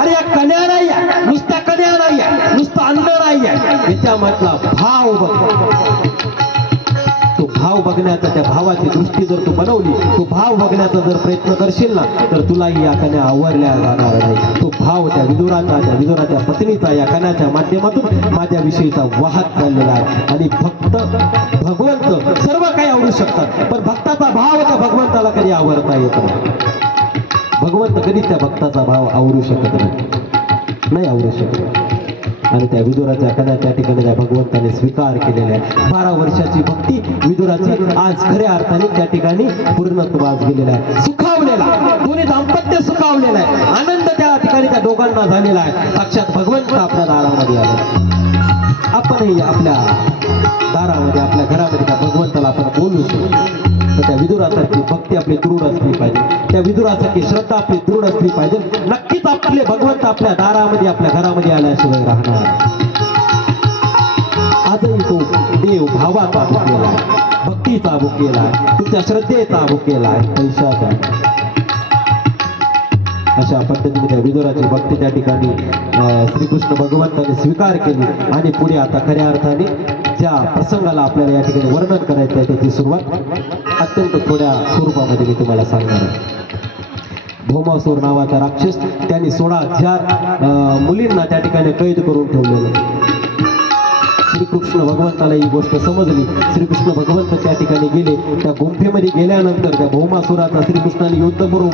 अरे या कन्या नाही आहे, नुसत्या कन्या नाही आहे, नुसतं अन्न नाही आहे, याच्यामधला भाव बघ. तो भाव बघण्याचा, त्या भावाची दृष्टी जर तू बनवली, तो भाव बघण्याचा जर प्रयत्न करशील ना, तर तुलाही या कन्या आवरल्या जाणार नाही. तो भाव त्या विदुराच्या पत्नीचा या कन्याच्या माध्यमातून माझ्याविषयीचा वाहत चाललेला आहे. आणि भक्त भगवंत सर्व काही आवडू शकतात, पण भक्ताचा भाव त्या भगवंताला कधी आवडता येत नाही. भगवंत कधी त्या भक्ताचा भाव आवडू शकत नाही आवडू शकत. आणि त्या विदुराच्या कन्या त्या ठिकाणी त्या भगवंताने स्वीकार केलेल्या आहे. 12 वर्षाची भक्ती विदुराची आज खऱ्या अर्थाने त्या ठिकाणी पूर्णत्वास गेलेला आहे, सुखावलेला. दोन्ही दाम्पत्य सुखावलेलं आहे. आनंद त्या ठिकाणी त्या दोघांना झालेला आहे. साक्षात भगवंत आपल्या दारामध्ये आला. आपणही आपल्या दारामध्ये, आपल्या घरामध्ये त्या भगवंताला आपण बोलू शकतो. तर त्या विदुरासारखी भक्ती आपली दृढ असली पाहिजे, त्या विदुरासारखी श्रद्धा आपली दृढ असली पाहिजे. नक्कीच आपले भगवंत आपल्या दारामध्ये, आपल्या घरामध्ये आल्याशिवाय राहणार. आजही तो देव भावाचा भुकेला आहे, भक्तीचा भुकेला आहे, तुमच्या श्रद्धेचा भुकेला आहे, पैशाचा. अशा पद्धतीने त्या विदुराची भक्ती त्या ठिकाणी श्रीकृष्ण भगवंताने स्वीकार केली. आणि पुढे आता खऱ्या अर्थाने ज्या प्रसंगाला आपल्याला या ठिकाणी वर्णन करायचं आहे त्याची सुरुवात अत्यंत थोड्या स्वरूपामध्ये मी तुम्हाला सांगणार आहे. भौमासूर नावाचा राक्षस, त्यांनी 16,000 मुलींना त्या ठिकाणी कैद करून ठेवलेलं. श्रीकृष्ण भगवंताला ही गोष्ट समजली. श्रीकृष्ण भगवंत त्या ठिकाणी गेले. त्या गुंफेमध्ये गेल्यानंतर त्या भौमासुराचा श्रीकृष्णाने युद्ध करून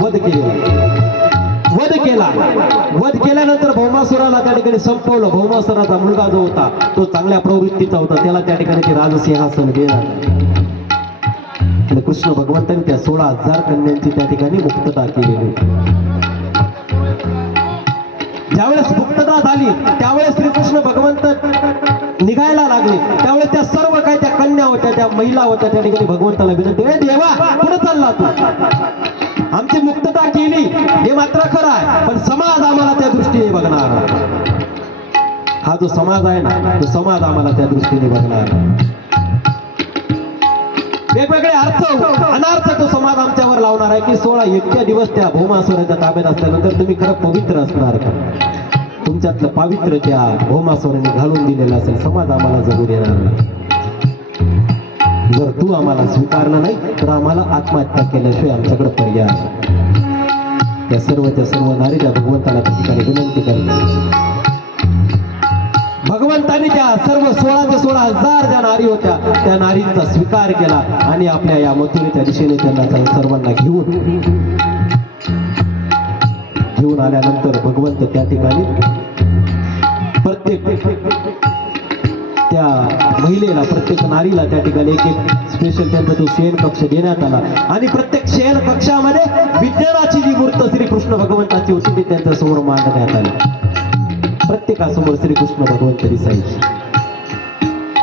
वध केल्यानंतर भौमासुराला त्या ठिकाणी संपवलं. भौमासुराचा मुलगा जो होता तो चांगल्या प्रवृत्तीचा होता, त्याला त्या ठिकाणी ते राजसिंहासन देणार. कृष्ण भगवंतांनी त्या 16,000 कन्यांची त्या ठिकाणी मुक्तता केलेली. ज्यावेळेस मुक्तता झाली त्यावेळेस श्रीकृष्ण भगवंत निघायला लागले. त्यावेळेस त्या सर्व काय त्या कन्या होत्या, त्या महिला होत्या, त्या ठिकाणी भगवंताला विनंती, ए देवा, कुठे चालला तू? आमची मुक्तता केली हे मात्र खरं आहे, पण समाज आम्हाला त्या दृष्टीने बघणार. हा जो समाज आहे ना, तो समाज आम्हाला त्या दृष्टीने बघणार. वेगवेगळे अनर्थ तो समाज आमच्यावर लावणार आहे की 16 इतक्या दिवस त्या भौमासुराच्या ताब्यात असल्यानंतर तुम्ही खरं पवित्र असणार का? तुमच्यातलं पावित्र्य त्या भौमासुराने घालून दिलेलं असेल, समाज आम्हाला जगू देणार नाही. जर तू आम्हाला स्वीकारलं नाही तर आम्हाला आत्महत्या केल्याशिवाय आमच्याकडे पर्याय आहे. त्या सर्वच्या सर्व नारी त्या भगवंताला त्या ठिकाणी विनंती करतात. भगवंतांनी त्या सर्व 16,000 ज्या नारी होत्या त्या नारींचा स्वीकार केला आणि आपल्या या मथुरेच्या दिशेने त्यांना सर्वांना घेऊन आल्यानंतर भगवंत त्या ठिकाणी प्रत्येक त्या महिलेला, प्रत्येक नारीला त्या ठिकाणी एक स्पेशल त्यांचा तो शयन कक्ष देण्यात आला. आणि प्रत्येक शयन कक्षामध्ये विज्ञानाची जी मूर्त श्रीकृष्ण भगवंताची होती ती त्यांच्या समोर मांडण्यात आली. प्रत्येकासमोर श्रीकृष्ण भगवंत दिसायचे,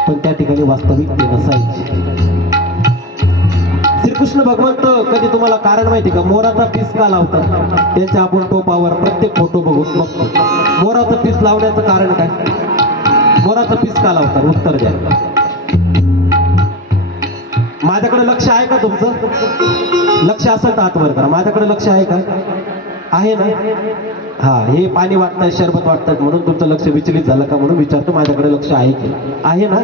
पण त्या ठिकाणी वास्तविक ते नसायचे. श्रीकृष्ण भगवंत कधी तुम्हाला कारण माहिती का? मोराचा पीस का लावतात? त्यांच्या आपण टोपावर प्रत्येक फोटो बघून बघतो. मोराचा पीस लावण्याचं कारण काय? मोराचा पीस का लावतात? उत्तर द्या. माझ्याकडे लक्ष आहे का तुमचं? लक्ष असेल तर हात वर करा. माझ्याकडे लक्ष आहे का? आहे ना? हा, हे पाणी वाटतात, शरबत वाटतात म्हणून तुमचं लक्ष विचलित झालं का म्हणून विचारतो. माझ्याकडे लक्ष आहे की आहे ना?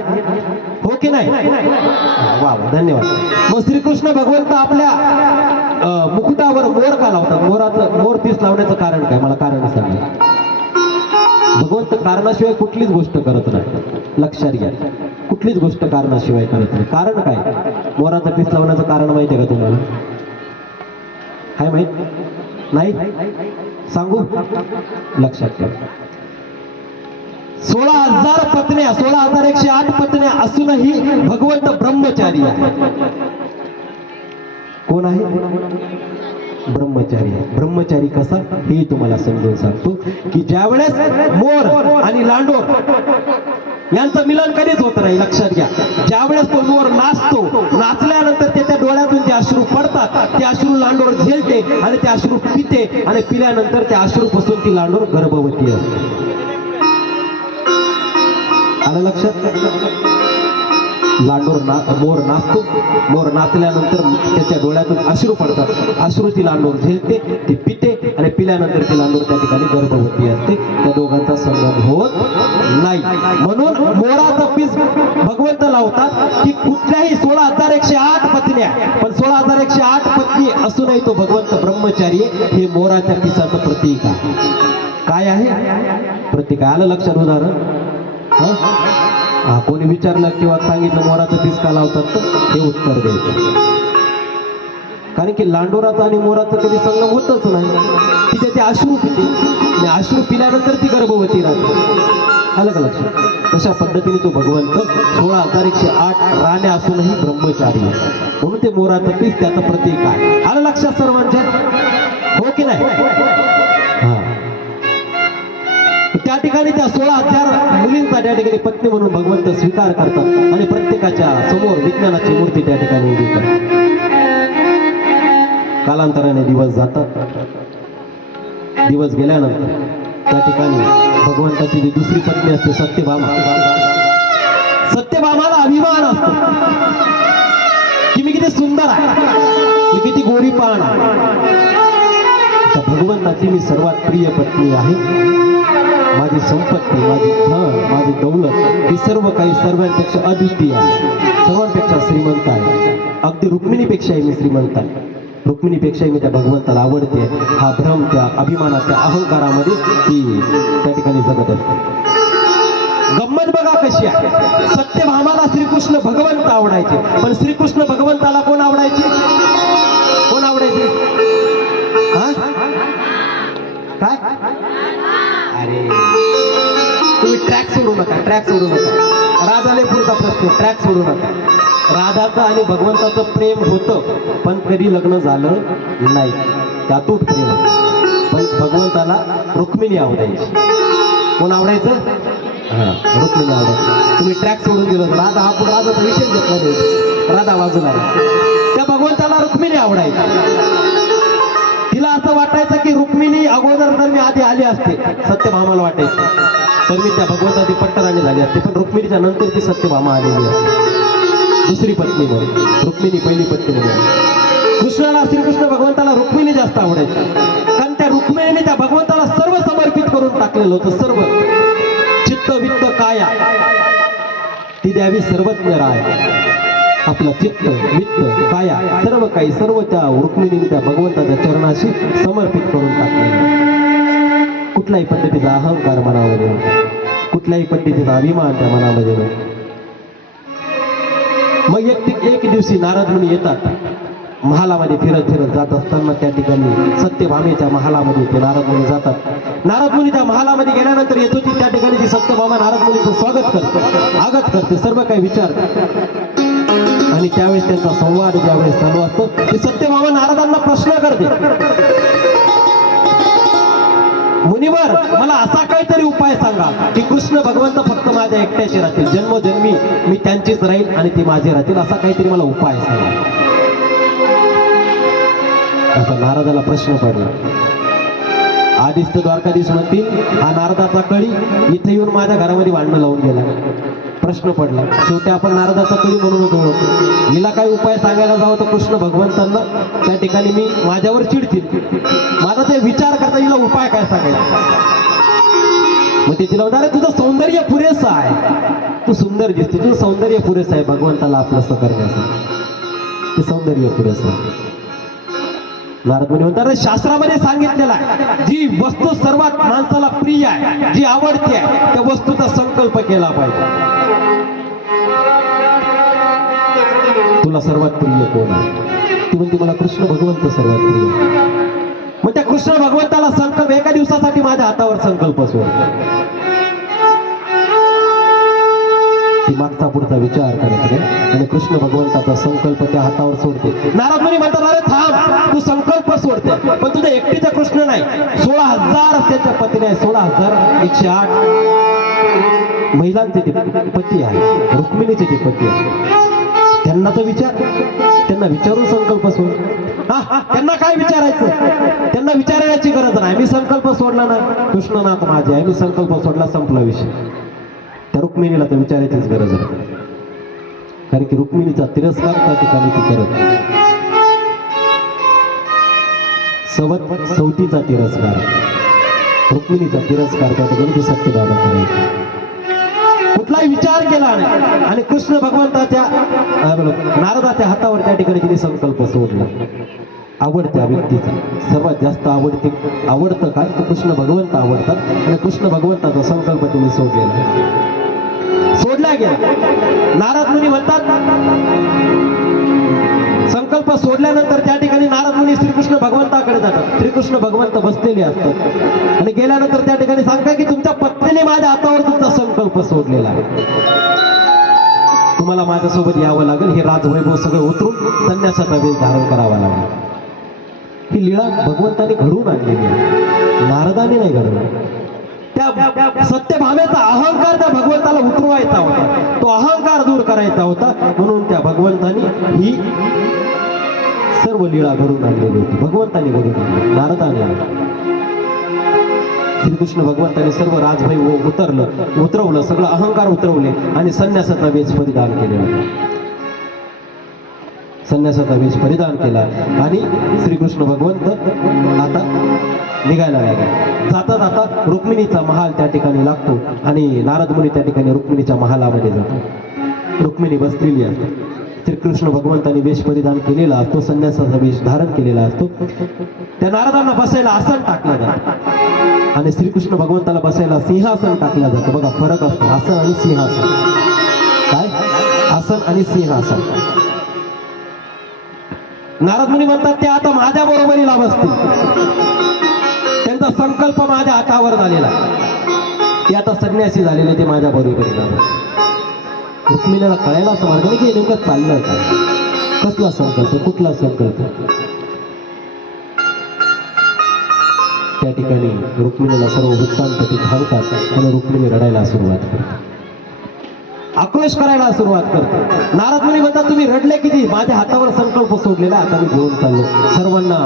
हो की नाही? वा वा, धन्यवाद. मग श्रीकृष्ण भगवंत आपल्या मुकुटावर मोर का लावतात? मोर पीस लावण्याचं कारण काय? मला कारण सांगा. भगवंत कारणाशिवाय कुठलीच गोष्ट करत नाही. लक्षात घ्या, कुठलीच गोष्ट कारणाशिवाय करत नाही. कारण काय? मोराचा पीस लावण्याचं कारण माहिती आहे का तुम्हाला? आहे माहित नाही? सांगू? लक्षात घ्या. 16,000 पत्न्या, 16,108 पत्न्या असूनही भगवंत ब्रह्मचारी आहे. कोण आहे? ब्रह्मचारी आहे. ब्रह्मचारी कसा हे तुम्हाला समजून सांगतो की ज्यावेळेस मोर आणि लांडोर यांचं मिलन कधीच होत नाही. लक्षात घ्या, ज्यावेळेस तो मोर नाचतो, नाचल्यानंतर त्याच्या डोळ्यातून जे अश्रू पडतात ते अश्रू लांडोर झेलते आणि ते अश्रू पिते आणि पिल्यानंतर त्या अश्रूपासून ती लांडोर गर्भवती असते. आलं लक्षात? मोर नाचतो, मोर नाचल्यानंतर त्याच्या डोळ्यातून अश्रू पडतात, अश्रू ती लांडोर झेलते, ती पिते आणि पिल्यानंतर ती लांडोर त्या ठिकाणी गर्भवती असते. त्या दोघांचा संगम होत नाही. म्हणून मोराचा पीस भगवंत लावतात की कुठल्याही 16,108 पत्न्या, पण 16,108 पत्नी असूनही तो भगवंत ब्रह्मचारी हे मोराच्या पिसाचं प्रतीक आहे. काय आहे? प्रतीक. आलं लक्षात? उदाहरण कोणी विचारलं किंवा सांगितलं मोराचं पीस का लावतात, तर हे उत्तर द्यायचं. कारण की लांडोराचा आणि मोराचा कधी संगम होतच नाही. तिथे ते अश्रू पिते आणि अश्रू पिल्यानंतर ती गर्भवती राहते. आलं का लक्षात? तशा पद्धतीने तो भगवंत 16,108 राण्या असूनही ब्रह्मचारी आहे. म्हणून ते मोराचं पीस त्याचं प्रतीक आहे. आलं लक्षात सर्वांच्या? हो की नाही? हा, त्या ठिकाणी त्या 16,000 मुलींचा त्या ठिकाणी पत्नी म्हणून भगवंत स्वीकार करतात आणि प्रत्येकाच्या समोर विज्ञानाची मूर्ती त्या ठिकाणी उभी करतात. कालांतराने दिवस जातात. दिवस गेल्यानंतर त्या ठिकाणी भगवंताची जी दुसरी पत्नी असते सत्यभामा, सत्यभामाला अभिमान असतो की मी किती सुंदर आहे, मी किती गोरी पान आहे. भगवंताची मी सर्वात प्रिय पत्नी आहे. माझी संपत्ती, माझी धन, माझी दौलत ही सर्व काही सर्वांपेक्षा अद्वितीय आहे, सर्वांपेक्षा श्रीमंत आहे. अगदी रुक्मिणीपेक्षाही मी श्रीमंत आहे. रुक्मिणीपेक्षाही मी त्या भगवंताला आवडते. हा भ्रम त्या अभिमानाच्या अहंकारामध्ये ती त्या ठिकाणी जगत असते. गंमत बघा कशी आहे. सत्यभामाला श्रीकृष्ण भगवंत आवडायचे, पण श्रीकृष्ण भगवंताला कोण आवडायचे? कोण आवडायचे? काय? अरे तुम्ही ट्रॅक सोडू नका, ट्रॅक सोडू नका. राधाने पुढचा प्रश्न, ट्रॅक सोडू नका. राधाचं आणि भगवंताचं प्रेम होतं, पण कधी लग्न झालं नाही. त्यातून प्रेम होतं. पण भगवंताला रुक्मिणी आवडायची. कोण आवडायचं? हा, रुक्मिणी आवडायची. तुम्ही ट्रॅक सोडून दिलं. राधा हा पुढे राधाचा विषय घेतला नाही. राधा बाजूला आहे. त्या भगवंताला रुक्मिणी आवडायची. तिला असं वाटायचं की रुक्मिणी अगोदर जर मी आधी आली असते, सत्यभामाला वाटायचं, तर मी त्या भगवंताची पट्टराणी झाली असते. पण रुक्मिणीच्या नंतर ती सत्यभामा आलेली आहे दुसरी पत्नी म्हणून. रुक्मिणी पहिली पत्नी म्हणून. कृष्णाला, श्रीकृष्ण भगवंताला रुक्मिणी जास्त आवडायची, कारण त्या रुक्मिणीने त्या भगवंताला सर्व समर्पित करून टाकलेलं होतं. सर्व चित्त वित्त काया ती द्यावी सर्वज्ञ राय. आपलं चित्त वित्त काया सर्व काही, सर्व त्या रुक्मिणीने त्या भगवंताच्या चरणाशी समर्पित करून टाकले. कुठल्याही पद्धतीचा अहंकार मनामध्ये नव्हता, कुठल्याही पद्धतीचा अभिमान त्या मनामध्ये नव्हता. मग एक दिवशी नारद मुनी येतात. महालामध्ये फिरत फिरत जात असताना त्या ठिकाणी सत्यभामेच्या महालामध्ये ते नारद मुनी जातात. नारद मुनी त्या महालामध्ये गेल्यानंतर येत होती. त्या ठिकाणी ती सत्यभामा नारद मुनीचं स्वागत करते, आगत करते, सर्व काही विचार. आणि त्यावेळेस त्यांचा संवाद ज्यावेळेस चालू असतो, ती सत्यभामा नारदांना प्रश्न करते, मुनिवर मला असा काहीतरी उपाय सांगा की कृष्ण भगवंत फक्त माझ्या एकट्याचे राहतील, जन्मोजन्मी मी त्यांचीच राहील आणि ती माझी राहतील, असा काहीतरी मला उपाय सांगा. असा नारदाला प्रश्न पडला. आधीच तर द्वारकाधीश म्हणतील हा नारदाचा कळी इथे येऊन माझ्या घरामध्ये भांडणं लावून गेला. प्रश्न पडला. शेवटी आपण नारदाचा कळी म्हणूनच ओळखतो. हिला काही उपाय सांगायला जावं तर कृष्ण भगवंतांना त्या ठिकाणी मी माझ्यावर चिडतील. माझा ते विचार करता हिला उपाय काय सांगायचा. मग ते तिला म्हणणार, तुझं सौंदर्य पुरेसं आहे, तू सुंदर दिसते, तुझं सौंदर्य पुरेसं आहे भगवंताला आपलंसं करण्याचं, ते सौंदर्य पुरेसं आहे. नारद मुनी म्हणतात, शास्त्रामध्ये सांगितलेलं आहे जी वस्तू सर्वात माणसाला प्रिय आहे, जी आवडते आहे, त्या वस्तूचा संकल्प केला पाहिजे. तुला सर्वात प्रिय कोण आहे? ती म्हणते मला कृष्ण भगवंत सर्वात प्रिय. मग त्या कृष्ण भगवंताला संकल्प, एका दिवसासाठी माझ्या हातावर संकल्प सोड. ती मागचा पुढचा विचार करत नाही आणि कृष्ण भगवंताचा संकल्प त्या हातावर सोडते. नारद मुनी म्हणतात, अरे थांब, तू संकल्प सोडते पण तुझ्या एकटीचा कृष्ण नाही, 16,000 त्याच्या पती नाही, 16,108 महिलांचे ते पती आहे, रुक्मिणीचे ते पती आहे. त्यांना तर विचार, त्यांना विचारून संकल्प सोड. त्यांना काय विचारायचं, त्यांना विचारण्याची गरज नाही. मी संकल्प सोडला ना, कृष्णनाथ माझे आहे, मी संकल्प सोडला, संपला विषय. त्या रुक्मिणीला तर विचारायचीच गरज नाही, कारण की रुक्मिणीचा तिरस्कार त्या ठिकाणी ती करत. सवतीचा तिरस्कार, रुक्मिणीचा तिरस्कार त्या ठिकाणी ती सत्यभामा करायची. कुठलाही विचार केला नाही आणि कृष्ण भगवंताच्या नारदाच्या हातावर त्या ठिकाणी तिने संकल्प सोडला. आवडत्या व्यक्तीचा सर्वात जास्त आवडतं काय तर कृष्ण भगवंत आवडतात आणि कृष्ण भगवंताचा संकल्प तिने सोडला गेला. नारद मुनी म्हणतात, संकल्प सोडल्यानंतर त्या ठिकाणी नारद मुनी श्रीकृष्ण भगवंताकडे जातात. श्रीकृष्ण भगवंत बसलेले असतात आणि गेल्यानंतर त्या ठिकाणी सांगतात की तुमच्या पत्नीने माझ्या हातावर तुमचा संकल्प सोडलेला आहे, तुम्हाला माझ्यासोबत यावं लागेल, हे राजवैभव सगळं उतरून संन्यासाचा वेश धारण करावा लागेल. ही लीळा भगवंताने घडवून आणलेली आहे, नारदाने नाही घडवली. त्या सत्यभामेचा अहंकार त्या भगवंताला उतरवायचा होता, तो अहंकार दूर करायचा होता, म्हणून त्या भगवंतानी ही सर्व लीळा घडून आणलेली होती. भगवंताने घडून आणली, नारदाने. श्रीकृष्ण भगवंताने सर्व राजवैभव उतरवलं, सगळं अहंकार उतरवले आणि संन्यासाचा वेश परिधान केलेला. संन्यासाचा वेश परिधान केला आणि श्रीकृष्ण भगवंत आता निघायला लागला. जाता जाता रुक्मिणीचा महाल त्या ठिकाणी लागतो आणि नारद मुनी त्या ठिकाणी रुक्मिणीच्या महालामध्ये जातो. रुक्मिणी बसलेली असते. श्रीकृष्ण भगवंताने वेश परिधान केलेला असतो, संन्यासाचा वेश धारण केलेला असतो. त्या नारदांना बसायला आसन टाकलं जातं आणि श्रीकृष्ण भगवंताला बसायला सिंहासन टाकलं जातं. बघा फरक असतो आसन आणि सिंहासन. काय आसन आणि सिंहासन. नारद मुनी म्हणतात ते आता माझ्या बरोबरीला बसतील, त्यांचा संकल्प माझ्या हातावर झालेला, ते आता संन्यासी झालेले, ते माझ्या बरोबरीला. रुक्मिणीला कळायला असं मार्ग नाही की नेमकं चाललंय का, कसला संकल्प, कुठला संकल्प. त्या ठिकाणी रुक्मिणीला सर्व वृत्तांत ते सांगतात आणि रुक्मिणी रडायला सुरुवात करते, आक्रोश करायला सुरुवात करते. नारद मुनी म्हणतात तुम्ही रडले किती, माझ्या हातावर संकल्प सोडलेला, आता मी घेऊन चाललो. सर्वांना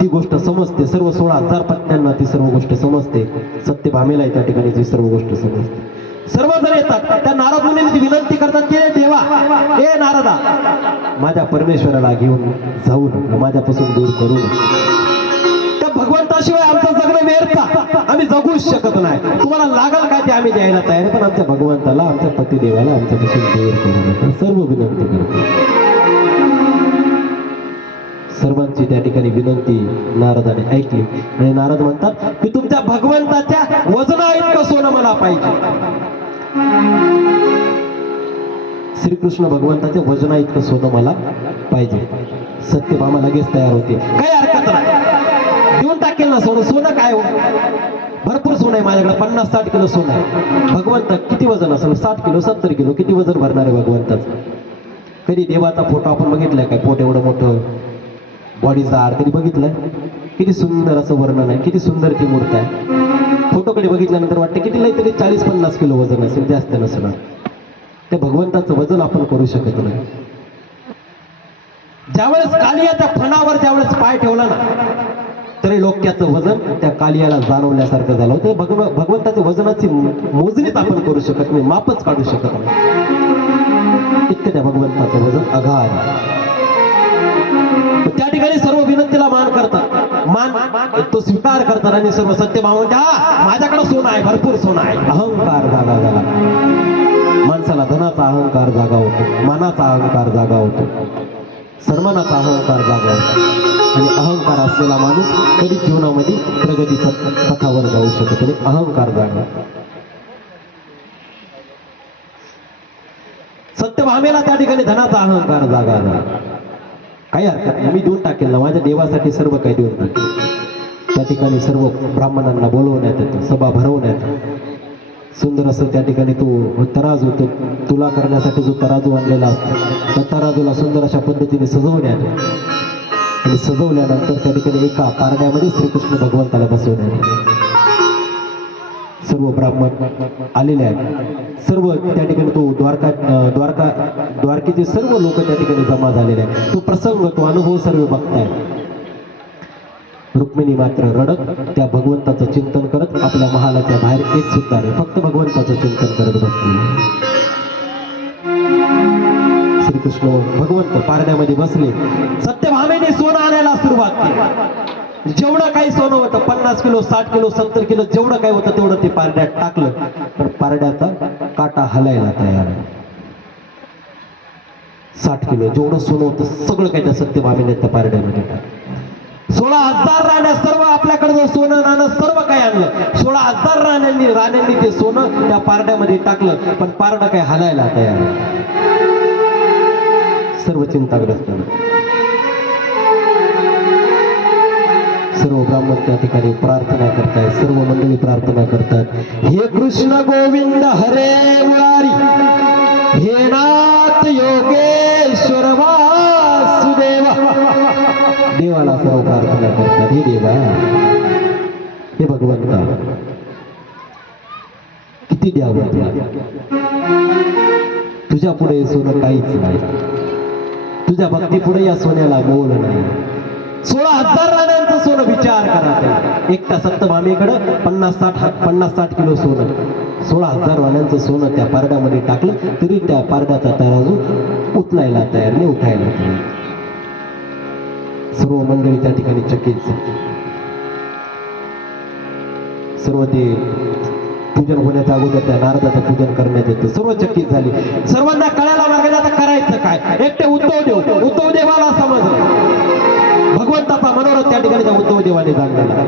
ती गोष्ट समजते, सर्व 16,000 पत्न्यांना ती सर्व गोष्ट समजते, सत्यभामेला त्या ठिकाणी ती सर्व गोष्ट समजते. सर्वजण येतात. त्या नारद मुनीने ती विनंती करतात की देवा, ए नारदा, माझ्या परमेश्वराला घेऊन जाऊ नका, माझ्यापासून दूर करू नका. त्या भगवंताशिवाय आमचं जगणं व्यर्थ, आम्ही जगूच शकत नाही. तुम्हाला लागल काय ते आम्ही द्यायला तयार आहे, पण आमच्या भगवंताला, आमच्या पतिदेवाला आमच्यापासून दूर करू नका. सर्व विनंती करतो. सर्वांची त्या ठिकाणी विनंती नारदाने ऐकली आणि नारद म्हणतात की तुमच्या भगवंताच्या वजना इतकं सोनं मला पाहिजे. श्रीकृष्ण भगवंताच्या वजना इतकं सोनं मला पाहिजे. सत्यभामा लगेच तयार होते, काही हरकत नाही, देऊन टाकेल ना सोनं. सोनं काय हो, भरपूर सोनं आहे माझ्याकडे, 50-60 किलो सोनं आहे. भगवंत किती वजन असेल, 60 किलो 70 किलो, किती वजन भरणार आहे भगवंताचं. कधी देवाचा फोटो आपण बघितलाय काय, पोट एवढं मोठं, बॉडीचा आर कधी बघितलाय, किती सुंदर असं वर्णन आहे, किती सुंदर ती मूर्ती आहे. फोटोकडे बघितल्यानंतर वाटतं किती नाही तरी 40-50 किलो वजन असेल, जास्त नसणार. त्या भगवंताचं वजन आपण करू शकत नाही. ज्यावेळेस कालियाच्या फणावर ज्यावेळेस पाय ठेवला ना, तरी लोक्याचं वजन त्या कालियाला जाणवल्यासारखं झालं होतं. भगवंताच्या वजनाची मोजणीच आपण करू शकत नाही, मापच काढू शकत नाही. इतकं त्या भगवंताचं वजन अगाध आहे. त्या ठिकाणी सर्व विनंतीला मान करतात, मान तो स्वीकार करतात आणि सर्व सत्यभाव म्हणते हा माझ्याकडे सोनं आहे, भरपूर सोनं आहे. अहंकार जागा झाला. माणसाला धनाचा अहंकार जागा होतो, मानाचा अहंकार जागा होतो, सन्मानाचा अहंकार जागा होतो. आणि अहंकार असलेला माणूस कधी जीवनामध्ये प्रगतीच्या पथावर जाऊ शकत नाही. अहंकार जागा. सत्यभामेला त्या ठिकाणी धनाचा अहंकार जागा झाला. काही हरकत नाही, मी देऊन टाकेल ना, माझ्या देवासाठी सर्व काही देऊन टाकेल. त्या ठिकाणी सर्व ब्राह्मणांना बोलवण्यात येतं, सभा भरवण्यात येतं. सुंदर असं त्या ठिकाणी तो तराजू, तो तुला करण्यासाठी जो तराजू आणलेला असतो त्या तराजूला सुंदर अशा पद्धतीने सजवण्यात येतं. आणि सजवल्यानंतर त्या ठिकाणी एका पारड्यामध्ये श्रीकृष्ण भगवंताला बसवण्यात येतं. सर्व ब्राह्मण आलेले आहेत, सर्व त्या ठिकाणी तो द्वारकेचे सर्व लोक त्या ठिकाणी जमा झालेले आहेत. तो प्रसंग, तो अनुभव सर्व बघताय. रुक्मिणी मात्र रडत त्या भगवंताचं चिंतन करत आपल्या महालाच्या बाहेर एक सुद्धा नाही, फक्त भगवंताचं चिंतन करत बसले. श्रीकृष्ण भगवंत पारड्यामध्ये बसले. सत्यभामेने सोनं आणायला सुरुवात केली. जेवढं काही सोनं होतं 50 किलो 60 किलो 70 किलो जेवढं काही होतं तेवढं ते पारड्यात टाकलं. पण पारड्याचा काटा हलायला तयार आहे. 60 किलो जेवढं सोनं होतं सगळं काही त्या सत्यभामेने त्या पारड्यामध्ये टाकलं. 16,000 राण्या सर्व आपल्याकडे जो सोनं नाणं सर्व काही आणलं. 16,000 राण्यांनी ते सोनं त्या पारड्यामध्ये टाकलं. पण पारडा काही हलायला तयार आहे. सर्व चिंताग्रस्त. सर्व ब्राह्मण त्या ठिकाणी प्रार्थना करतायत, सर्व मंडळी प्रार्थना करतात. हे कृष्ण गोविंद हरे मुरारी, हे नाथ योगेश्वर वासुदेवा. देवाला सर्व प्रार्थना करतात. हे देवा, हे भगवंता, किती द्यावं तुला, तुझ्या पुढे सोनं काहीच नाही, तुझ्या भक्ती पुढे या सोन्याला मोल नाही. 16,000 राण्यांचं सोनं विचार करा. एकटा सत्यभामेकडं 50-60 किलो सोनं, 16,000 राण्यांचं सोनं त्या पारड्यामध्ये टाकलं तरी त्या पारड्याचा तराजू उचलायला तयार नाही, उठायला तयार. सर्व मंडळी त्या ठिकाणी चकित. सर्व ते पूजन होण्याच्या अगोदर त्या नारदाचं पूजन करण्यात येतं. सर्व चकित झाली. सर्वांना कळायला लागलं आता करायचं काय. एकटे उद्धव देवाला समजलं. भगवंताचा मनोरथ त्या ठिकाणी त्या उद्धव देवाने जाणलेला.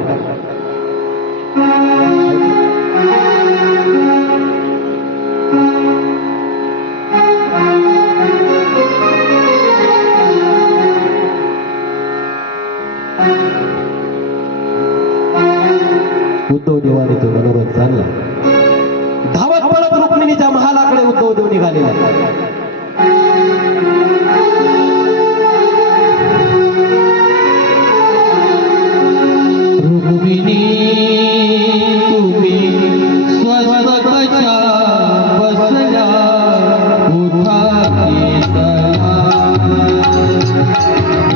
उद्धव देवाने तो मनोरथ जाणला. धावत पडत रुक्मिणीच्या महालाकडे उद्धव देव निघालेला. रुक्मिणी तुम्ही स्वस्त कशा बसल्या, उठा केतला.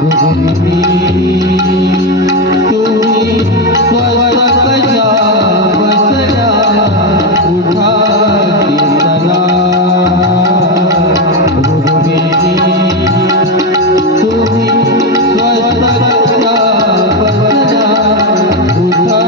रुक्मिणी तुम्ही स्वस्त कशा बसल्या, उठा केतला. रुक्मिणी तुम्ही स्वस्त कशा बसल्या, उठा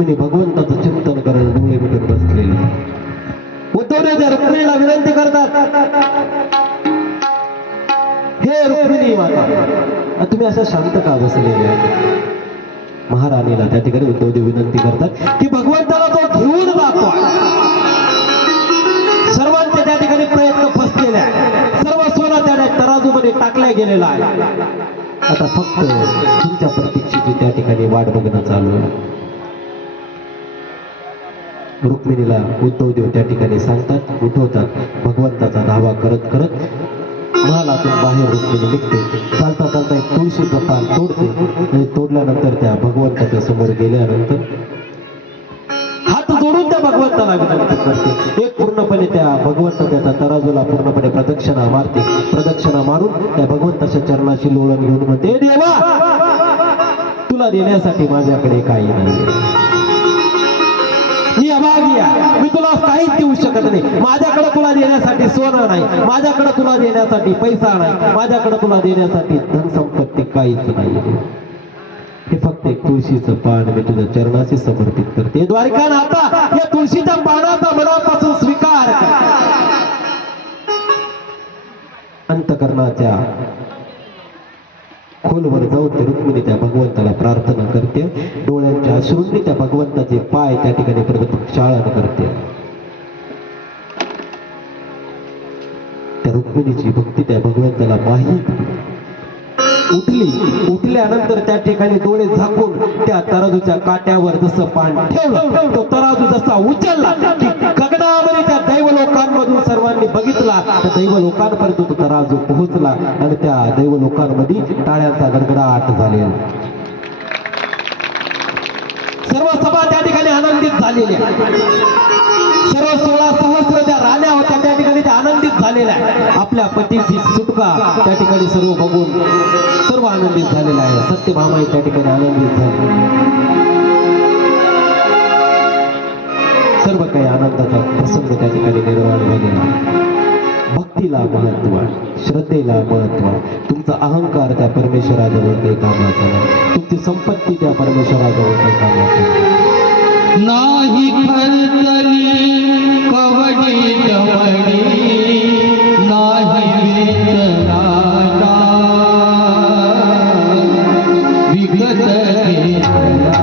रुक्मिणी भगवंताचं चिंतन करत डोळे मिटून बसलेली. उद्धवराजा रुक्मिणीला विनंती करतात, हे रुक्मिणी माता, तुम्ही असं शांत का बसलेले आहे? महाराणीला त्या ठिकाणी उद्धवदेव विनंती करतात की भगवंताला तो घेऊन जातो. सर्वांचे त्या ठिकाणी प्रयत्न फसलेले आहे, सर्व सोनं त्या तराजूमध्ये टाकल्या गेलेला आहे. आता फक्त तुमच्या प्रतीक्षेची त्या ठिकाणी वाट बघणं चालू आहे. रुक्मिणीला उद्धवदेव त्या ठिकाणी सांगतात, उठवतात. भगवंताचा धावा करत करत महालातून बाहेर रुक्मिणी निघते. चालता चालता एक तुळशीचं पान तोडते आणि तोडल्यानंतर त्या भगवंताच्या समोर गेल्यानंतर हात जोडून त्या भगवंताला विनंती करते. एक पूर्णपणे त्या भगवंताच्या त्या तराजूला पूर्णपणे प्रदक्षिणा मारते. प्रदक्षिणा मारून त्या भगवंताच्या चरणाशी लोळण घेऊन म्हणते, देवा, तुला देण्यासाठी माझ्याकडे काही नाही. मी अभागी आहे, मी तुला काहीच देऊ शकत नाही. माझ्याकडे तुला देण्यासाठी सोनं नाही, माझ्याकडे तुला देण्यासाठी पैसा नाही, माझ्याकडे तुला देण्यासाठी धनसंपत्ती काहीच नाही. हे फक्त एक तुळशीचं पान मी तुझ्या चरणाशी समर्पित करते. द्वारकानाथा, या तुळशीच्या पानाचा मनापासून स्वीकार कर. अंतकरणाच्या खोलवर जाऊन ते रुक्मिणी त्या भगवंताला प्रार्थना करते. डोळ्यांच्या अश्रूंनी त्या भगवंताचे पाय त्या ठिकाणी प्रक्षालन करते. त्या रुक्मिणीची भक्ती त्या भगवंताला माहीत. उठल्यानंतर त्या ठिकाणी डोळे झाकून त्या तराजूच्या काट्यावर जसं पान ठेवलं, तो तराजू जसा उचलला की गगनामध्ये त्या दैवलोकांमधून सर्वांनी बघितला. त्या दैवलोकांपर्यंत तो तराजू पोहोचला आणि त्या दैवलोकांमध्ये टाळ्यांचा गडगडाट झालेला. सर्व सभा त्या ठिकाणी आनंदित झालेल्या. सर्व 16 सहस्र त्या राण्या होत्या त्या ठिकाणी त्या आनंदित झालेल्या आहे. आपल्या पतीची सुटका त्या ठिकाणी सर्व बघून सर्व आनंदित झालेला आहे. सत्यभामाई त्या ठिकाणी आनंदित झाली. सर्व काही आनंदाचा प्रसंग त्या ठिकाणी निर्माण झालेला. भक्तीला महत्व, श्रद्धेला महत्व. तुमचा अहंकार त्या परमेश्वराजवळ काही कामाचा नाही, तुमची संपत्ती त्या परमेश्वराजवळ काही कामाची नाही. नाही खर्चली कवडी दमडी, नाही वेतनाचा विकत घेतला.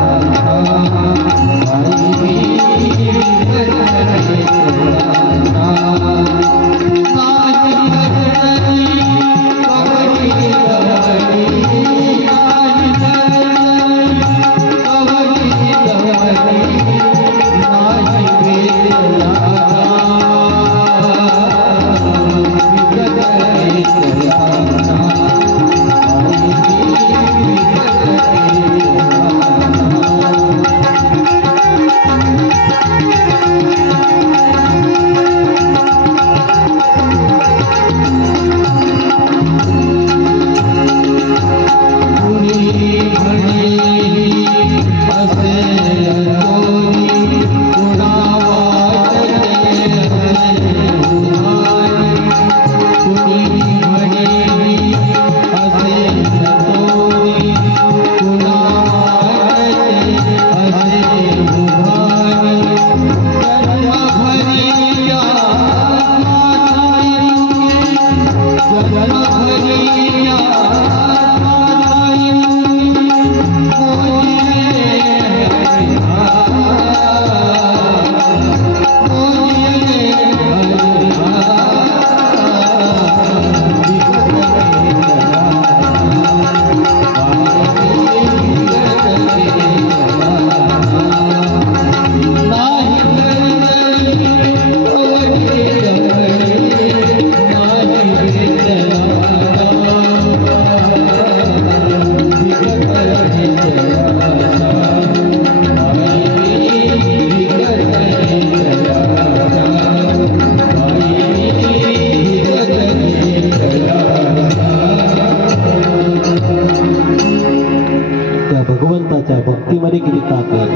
भक्तीमध्ये किती ताकद.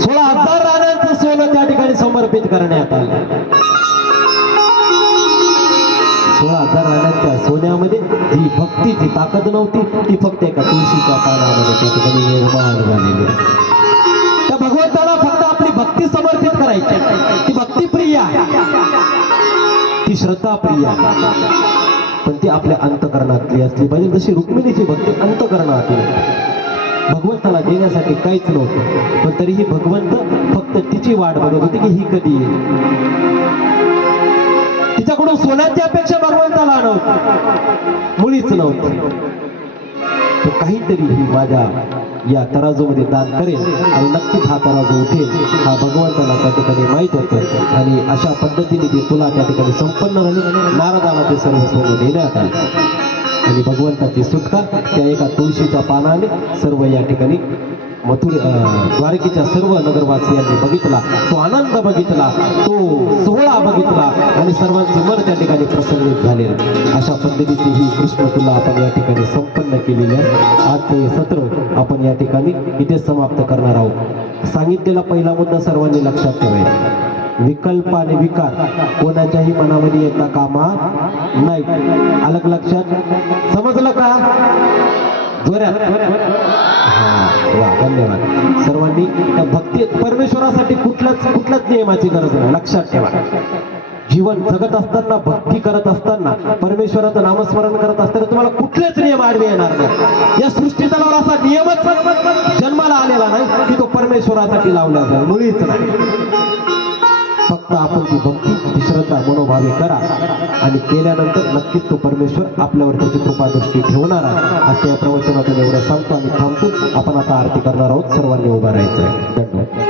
16,000 राण्यांचं सोनं त्या ठिकाणी समर्पित करण्यात आलं. 16,000 राण्यांच्या सोन्यामध्ये जी भक्तीची ताकद नव्हती ती फक्त एका तुळशीच्या पानामध्ये त्या ठिकाणी निर्माण झालेली. त्या भगवंताला फक्त आपली भक्ती समर्पित करायची, ती भक्ती प्रिय आहे, ती श्रद्धा प्रिय आहे, पण ती आपल्या अंतकरणातली असली पाहिजे. जशी रुक्मिणीची भक्ती अंतकरणातली, भगवंताला देण्यासाठी काहीच नव्हतं, पण तरीही भगवंत फक्त तिची वाट बघत होती की ही कधी येईल. तिच्याकडून सोन्याची अपेक्षा भगवंताला नव्हती, मुळीच नव्हती. तो काहीतरी ही माझ्या या तराजूमध्ये दान करेल आणि नक्कीच हा तराजू उठेल, हा भगवंताला त्या ठिकाणी माहीत होतं. आणि अशा पद्धतीने ते तुला त्या ठिकाणी संपन्न झाली. नारदाला ते सर्व सोनं देण्यात आलं आणि भगवंताची सुटका त्या एका तुळशीच्या पानाने सर्व या ठिकाणी द्वारकेच्या सर्व नगरवासियांनी बघितला, तो आनंद बघितला, तो सोहळा बघितला आणि सर्वांचे मन त्या ठिकाणी प्रसन्नित झाले. अशा पद्धतीची ही कृष्ण तुला आपण या ठिकाणी संपन्न केलेली आहे. आजचे सत्र आपण या ठिकाणी इथे समाप्त करणार आहोत. सांगितलेला पहिला मुद्दा सर्वांनी लक्षात ठेवायचा, विकल्प आणि विकार कोणाच्याही मनामध्ये येता कामा नाही. अलग लक्षात, समजलं का? जोरात. वा, धन्यवाद. सर्वांनी भक्ती परमेश्वरासाठी कुठल्याच नियमाची गरज नाही, लक्षात ठेवा. जीवन जगत असताना, भक्ती करत असताना, परमेश्वराचं नामस्मरण करत असताना तुम्हाला कुठलेच नियम आडवे येणार नाही. या सृष्टीतला असा नियमच जन्माला आलेला नाही की तो परमेश्वरासाठी लावला जाईल, मुळीच नाही. फक्त आपण ती भक्ती, ती श्रद्धा मनोभावे करा आणि केल्यानंतर नक्कीच तो परमेश्वर आपल्यावर त्याची कृपादृष्टी ठेवणार आहे. आता या प्रवचनातून एवढं सांगतो आणि थांबतो. आपण आता आरती करणार आहोत. सर्वांनी उभा राहायचं आहे. धन्यवाद.